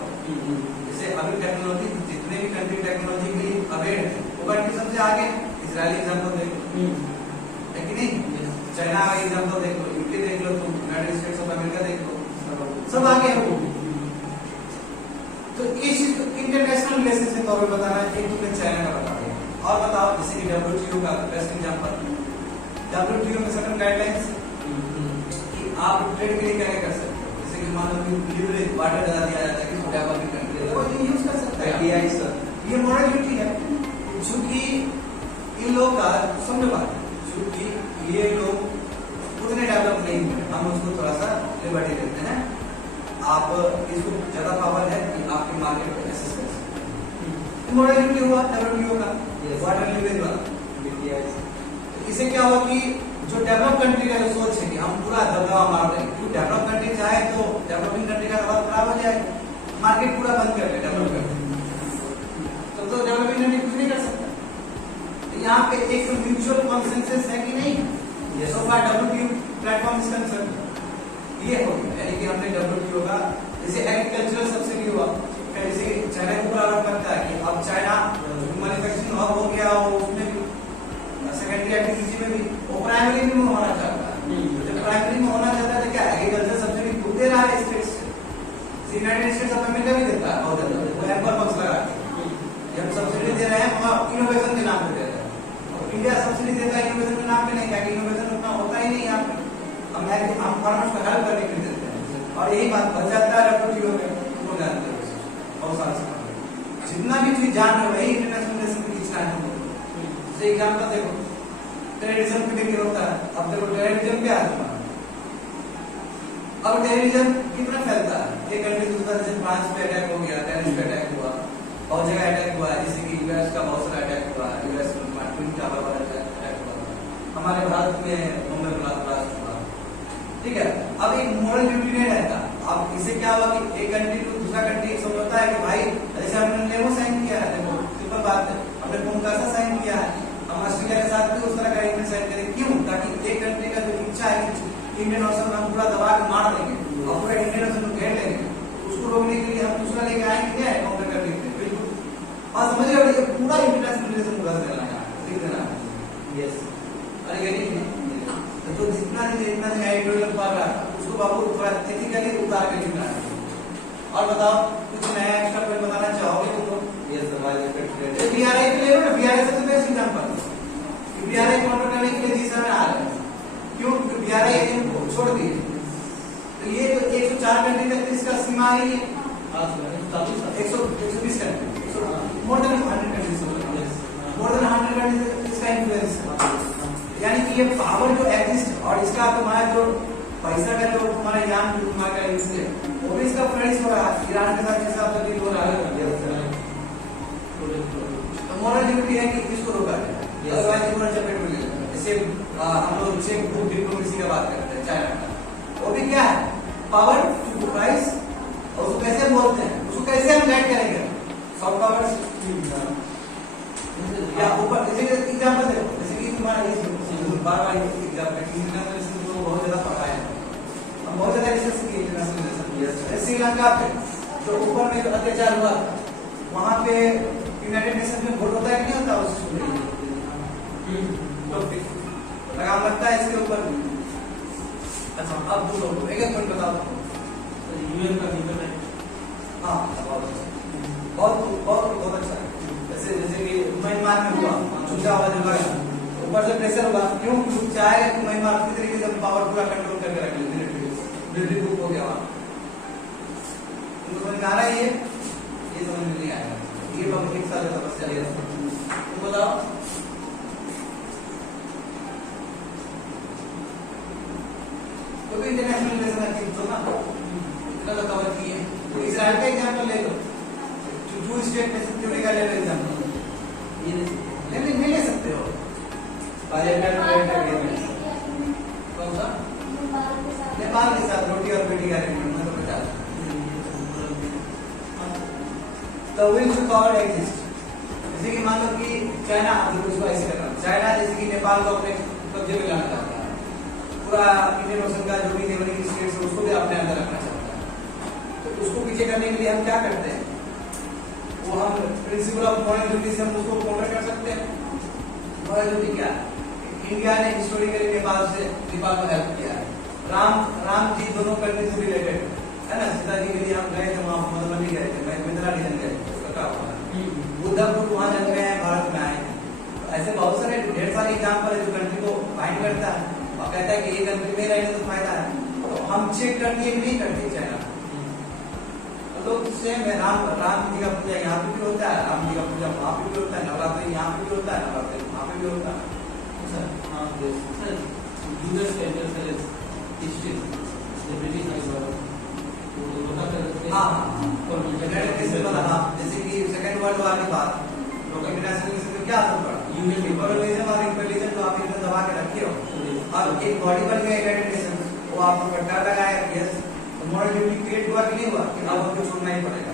जैसे अभी टेक्नोलॉजी, जितने भी कंट्री टेक्नोलॉजी के लिए अवेयर है, वो कंट्री सबसे आगे। इसराइल एग्जाम्पल देख लो, है कि नहीं? चाइना का एग्जाम्पल देख लो, यूके देख लो, तुम यूनाइटेड स्टेट्स ऑफ अमेरिका देख लो, सब आगे है। तो ये चीज इंटरनेशनल रिलेशन के तौर पे बताना है, एक तुमने चाइना का बता दिया। और बताओ, जैसे कि WTO का बेस्ट एग्जांपल, WTO में सर्टेन गाइडलाइंस कि आप ट्रेड के लिए क्या कर सकते हो। जैसे कि मान लो कि लिवरेज वाटर ज्यादा दिया जाता है कि डेवलपिंग कंट्री, वो यूज कर सकता है। FDI सर, ये मॉरलिटी है, क्योंकि इन लोग का समझो बात, क्योंकि ये लोग उतने डेवलप नहीं हुए, हम उसको थोड़ा सा लिबर्टी देते हैं। आप इसको ज्यादा पावर है कि आपके मार्केट को एक्सेस कर सकते हैं। मॉडलिटी हुआ WTO का, वाटर लिवरेज वाला। इससे क्या हुआ कि जो डेवलप कंट्री का जो सोच है कि हम पूरा दबदबा मार देंगे, क्योंकि डेवलप कंट्री चाहे तो डेवलपिंग कंट्री का हालत खराब हो जाएगा, मार्केट पूरा बंद कर ले, डेवलप कर ले, तो डेवलपिंग कंट्री कुछ नहीं कर सकता। तो यहाँ पे एक म्यूचुअल कॉन्सेंसस है कि नहीं, ये सो फार WTO प्लेटफॉर्म इज कंसर्न, ये हो गया, यानी कि हमने WTO का जैसे एग्रीकल्चरल सब्सिडी हुआ, जैसे चाइना को पूरा आरोप करता है कि अब चाइना मैन्युफैक्चरिंग हब हो गया, उसमें भी सेकेंडरी एक्टिविटी में भी वो प्राइमरी में होना चाहता है। जब प्राइमरी में होना चाहता है तो क्या एग्रीकल्चर सब्सिडी खुद दे रहा है स्टेट से, यूनाइटेड स्टेट्स ऑफ अमेरिका भी देता है बहुत ज्यादा, वो एम्पर बक्स लगा के जब सब्सिडी दे रहे हैं वहाँ इनोवेशन के नाम पे दे रहे हैं, और इंडिया सब्सिडी देता है इनोवेशन के नाम पे नहीं, क्या इनोवेशन उतना होता ही नहीं यहाँ पे, हम फार्मर्स को हेल्प करने के लिए देते हैं, और यही बात बच जाता है WTO में, वो जानते हैं बहुत सारा जितना भी चीज जान रहे हो वही इंटरनेशनल रिलेशन की खींचना है हमको। जैसे एग्जांपल देखो टेररिज्म के लिए होता है, अब देखो टेररिज्म क्या है, अब टेररिज्म कितना फैलता है, एक कंट्री दूसरा, जैसे फ्रांस पे अटैक हो गया, टेरिस पे अटैक हुआ, बहुत जगह अटैक हुआ, जैसे कि यूएस का बहुत सारा अटैक हुआ, यूएस में ट्विन टावर वाला अटैक हुआ, हमारे भारत में मुंबई ब्लास्ट हुआ, ठीक है। अब एक मोरल ड्यूटी नहीं रहता, अब इससे क्या हुआ कि एक कंट्री टू दूसरा कंट्री समझौता है कि भाई जैसे हमने नेमो साइन किया है, देखो सिंपल बात है, हमने कोनकासा साइन किया है, हम ऑस्ट्रेलिया के साथ भी उस तरह का एग्रीमेंट साइन करें, क्यों, ताकि एक कंट्री का जो इच्छा है कि इंडियन ओशन में हम पूरा दबा के मार देंगे और पूरा इंडियन ओशन को घेर लेंगे, उसको रोकने के लिए हम दूसरा लेके आएंगे, क्या है काउंटर करने के लिए, बिल्कुल। और समझ रहे हो ये पूरा इंटरनेशनल रिलेशन को रख देना है, लिख देना है, यस, अरे ये नहीं तो जितना नहीं एडिटोरियल पढ़ रहा है उसको बाबू थोड़ा एथिकली उतार के लिखना है। और बताओ कुछ नया एक्स्ट्रा पॉइंट बताना चाहोगे तुम लोग? यस सर, बीआरआई के ले लो ना, बीआरआई सबसे बेस्ट एग्जांपल, बीआरआई काउंटर करने के लिए जी सर आ रहे हैं, क्यों, क्योंकि बीआरआई एजेंट को छोड़ दिए, तो ये तो 104 कंट्री तक इसका सीमा है, 120 country, more than 100 countries, more than 100 countries इसका इन्फ्लुएंस, यानी कि ये पावर जो एग्जिस्ट और इसका तुम्हारा जो पैसा का जो तुम्हारा यान तुम्हारा का यूज है वो भी इसका फ्रेंड्स हो रहा है, ईरान के साथ जैसा आपका डील हो रहा है, तो मोरल ड्यूटी है कि इसको रोका जाए, अदरवाइज पूरा चपेट में ले लेगा। जैसे हम लोग चेक बुक डिप्लोमेसी का बात करते हैं चाइना का, वो भी क्या है पावर टू प्राइस, और उसको कैसे बोलते हैं, उसको कैसे हम गाइड करेंगे, सॉफ्ट पावर या ऊपर, जैसे एग्जांपल देखो, जैसे कि तुम्हारा ये बार-बार एग्जांपल इंटरनेशनल रिलेशन को बहुत ज्यादा पढ़ा है, हम बहुत ज्यादा रिसर्च किए इंटरनेशनल रिलेशन, श्रीलंका पे जो ऊपर में जो अत्याचार हुआ वहां पे यूनाइटेड नेशन में वोट होता है कि नहीं होता, उसको लगाम लगता है इसके ऊपर। अच्छा अब दो लोग एक पॉइंट बताओ, यूएन का वीटो राइट, हाँ बहुत बहुत बहुत अच्छा है, जैसे कि म्यांमार में हुआ चुनाव वाला जो लगा ऊपर से प्रेशर होगा, क्यों चाहे कि म्यांमार पूरी तरीके से पावर पूरा कंट्रोल करके रख ले, मिलिट्री ग्रुप हो गया वहां, तुमको समझ में आ रहा है, ये समझ में नहीं आएगा, ये बहुत एक साल का समस्या है, तुम बताओ तो इंटरनेशनल रिलेशन अच्छी तो ना इतना तो कवर किए, तो इजराइल का एग्जांपल ले लो, टू स्टेट नेशन थ्योरी का ले लो एग्जांपल, ये नहीं ले सकते हो, कौन सा नेपाल के साथ रोटी और बेटी का एग्रीमेंट तो बता, तो विल टू पावर एग्जिस्ट, जैसे कि मान लो कि चाइना उसको ऐसे कर रहा है, चाइना जैसे कि नेपाल को अपने कब्जे में लाना चाहता है, पूरा इंडियन ओशन का जो भी नेबरिंग स्टेट्स है उसको भी अपने अंदर रखना चाहता है, तो उसको पीछे करने के लिए हम क्या करते हैं, वो हम प्रिंसिपल ऑफ मॉरल ड्यूटी से हम उसको काउंटर कर सकते हैं। मॉरल ड्यूटी क्या है, इंडिया ने हिस्टोरिकली नेपाल को हेल्प किया है, राम जी दोनों कंट्री से रिलेटेड है ना, सीता जी के लिए हम गए थे, वहाँ मधुबनी गए थे, मिथिला रीजन गए थे, उसका हुआ बुद्धा बुद्ध वहाँ जब गए हैं भारत में आए हैं, तो ऐसे बहुत सारे ढेर सारे एग्जाम्पल है जो कंट्री को बाइंड करता है और कहता है कि ये कंट्री में रहने तो फायदा है, तो हम चेक करते हैं कि नहीं करते चाइना, लोग सेम है, राम जी का पूजा यहाँ पे भी होता है, राम जी का पूजा वहाँ पे भी होता है, नवरात्रि यहाँ पे भी होता है, नवरात्रि वहाँ पे भी होता है, यूएस का इंटरफेरेंस हिस्ट्री द ब्रिटिश हाइजर तो बता सकते हैं, हाँ जैसे कि सेकंड वर्ल्ड वॉर के बाद इंटरनेशनल रिलेशन में क्या असर पड़ा, यूनिटी और इंपीरियलिज्म जो आप इधर दबा के रखे हो, और एक बॉडी बन गया यूनाइटेड नेशंस, वो आपको डर लगाया, यस मॉरल ड्यूटी क्रिएट हुआ कि नहीं हुआ, कि अब हमको छोड़ना ही पड़ेगा,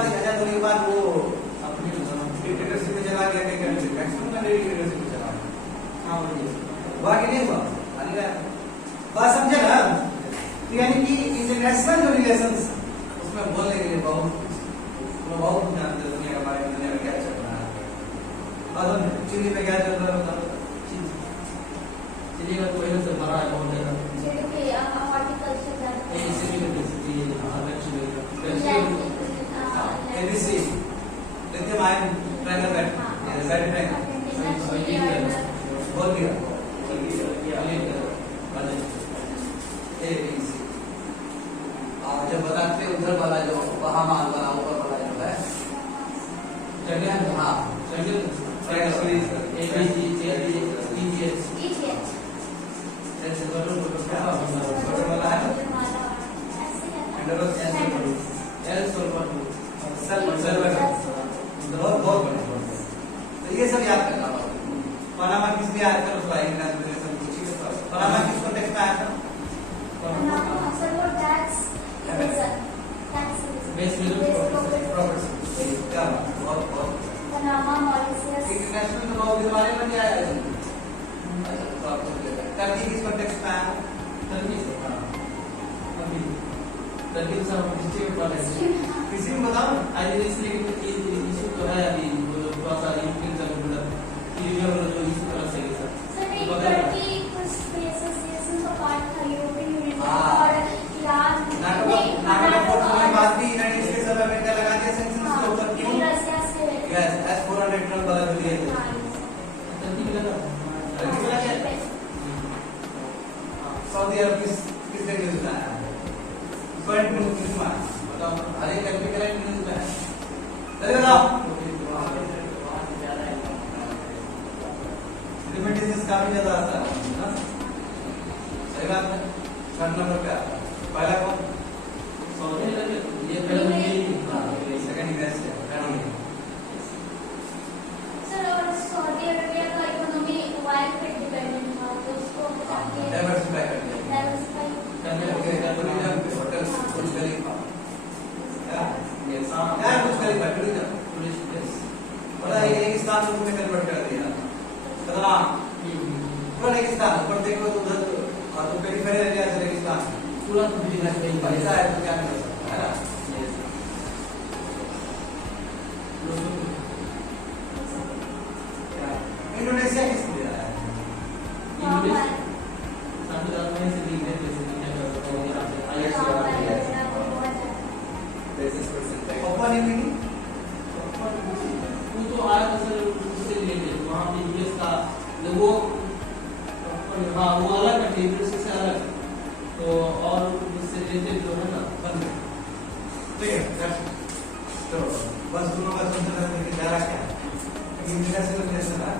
बाद आजाद होने के बाद वो अपनी डिक्टेटरशिप में चला गया, मैक्सिमम कंट्री डिक्टेटरशिप में चला गया। हाँ वही हुआ कि नहीं हुआ? बात समझे ना? तो यानी कि इंटरनेशनल जो रिलेशंस उसमें बोलने के लिए बहुत जानते हैं दुनिया के बारे में, दुनिया में क्या चल रहा है। और चिली में क्या चल रहा है बताओ। चलिएगा तो पहले से बड़ा है बहुत ज्यादा जेडीपी हॉर्टिकल्चर ये इसी में बेसिकली ये election ABC lithium ion triangle battery बोल दिया एबीसी। और जब बताते उधर वाला जो वहां माल वाला ऊपर वाला जो है जगह हाँ ट्रायंगल सीरीज बहुत बढ़िया। तो ये सब याद करना होगा। पनामा किस लिए आया था उसका इंटरनेशनल पूछिए। पनामा किस कॉन्टेक्स्ट में आया था? क्या बहुत इंटरनेशनल तो बहुत बारे में क्या आया? टर्की किस कॉन्टेक्स्ट में आया? तभी सब डिस्ट्रिक्ट वाले किसी में बताओ। आज इसलिए इशू तो है अभी थोड़ा सा यूक्रेन का मतलब यूरोप वाला जो इशू कर सके सर नाटो का फोर्थ होने के बाद भी यूनाइटेड स्टेट्स ऑफ अमेरिका लगा दिया सैंक्शंस के ऊपर। क्यों? यस S-400 टन वाला जो दिए थे। तभी लगा सऊदी अरब किसने न्यूज बनाया? करंट न्यूज में बताओ। हर एक कंट्री करंट न्यूज में है। चलिए बताओ। रिमिटेंस काफी ज्यादा आता है ना? सही बात है। थर्ड नंबर पे आता है। पहला कौन? सऊदी अरब ये पहले सेकंड यूएस है। सर और सऊदी अरबिया का इकोनॉमी ऑयल पे डिपेंडेंट था, तो उसको डाइवर्सिफाई कर दिया। टूरिज्म पे होटल कुछ खलीफा यार कुछ खलीफा टूरिज्म बड़ा रेगिस्तान को तुमने कन्वर्ट कर दिया। कितना पूरा रेगिस्तान ऊपर देखो तो उधर और तो पेरीफेरल एरिया से रेगिस्तान पूरा तो बिजनेस नहीं पैसा है तो क्या कर सकता है ना? इंडोनेशिया किस लिए आया है? पप्पा न्यू गिनी वो तो आया था सर उससे रिलेटेड वहाँ पे यूएस का वो हाँ वो अलग है यूएस से अलग तो और उससे रिलेटेड जो है ना बंद ठीक है तो बस दोनों का सोचना है कि क्या है इंटरनेशनल रिलेशन है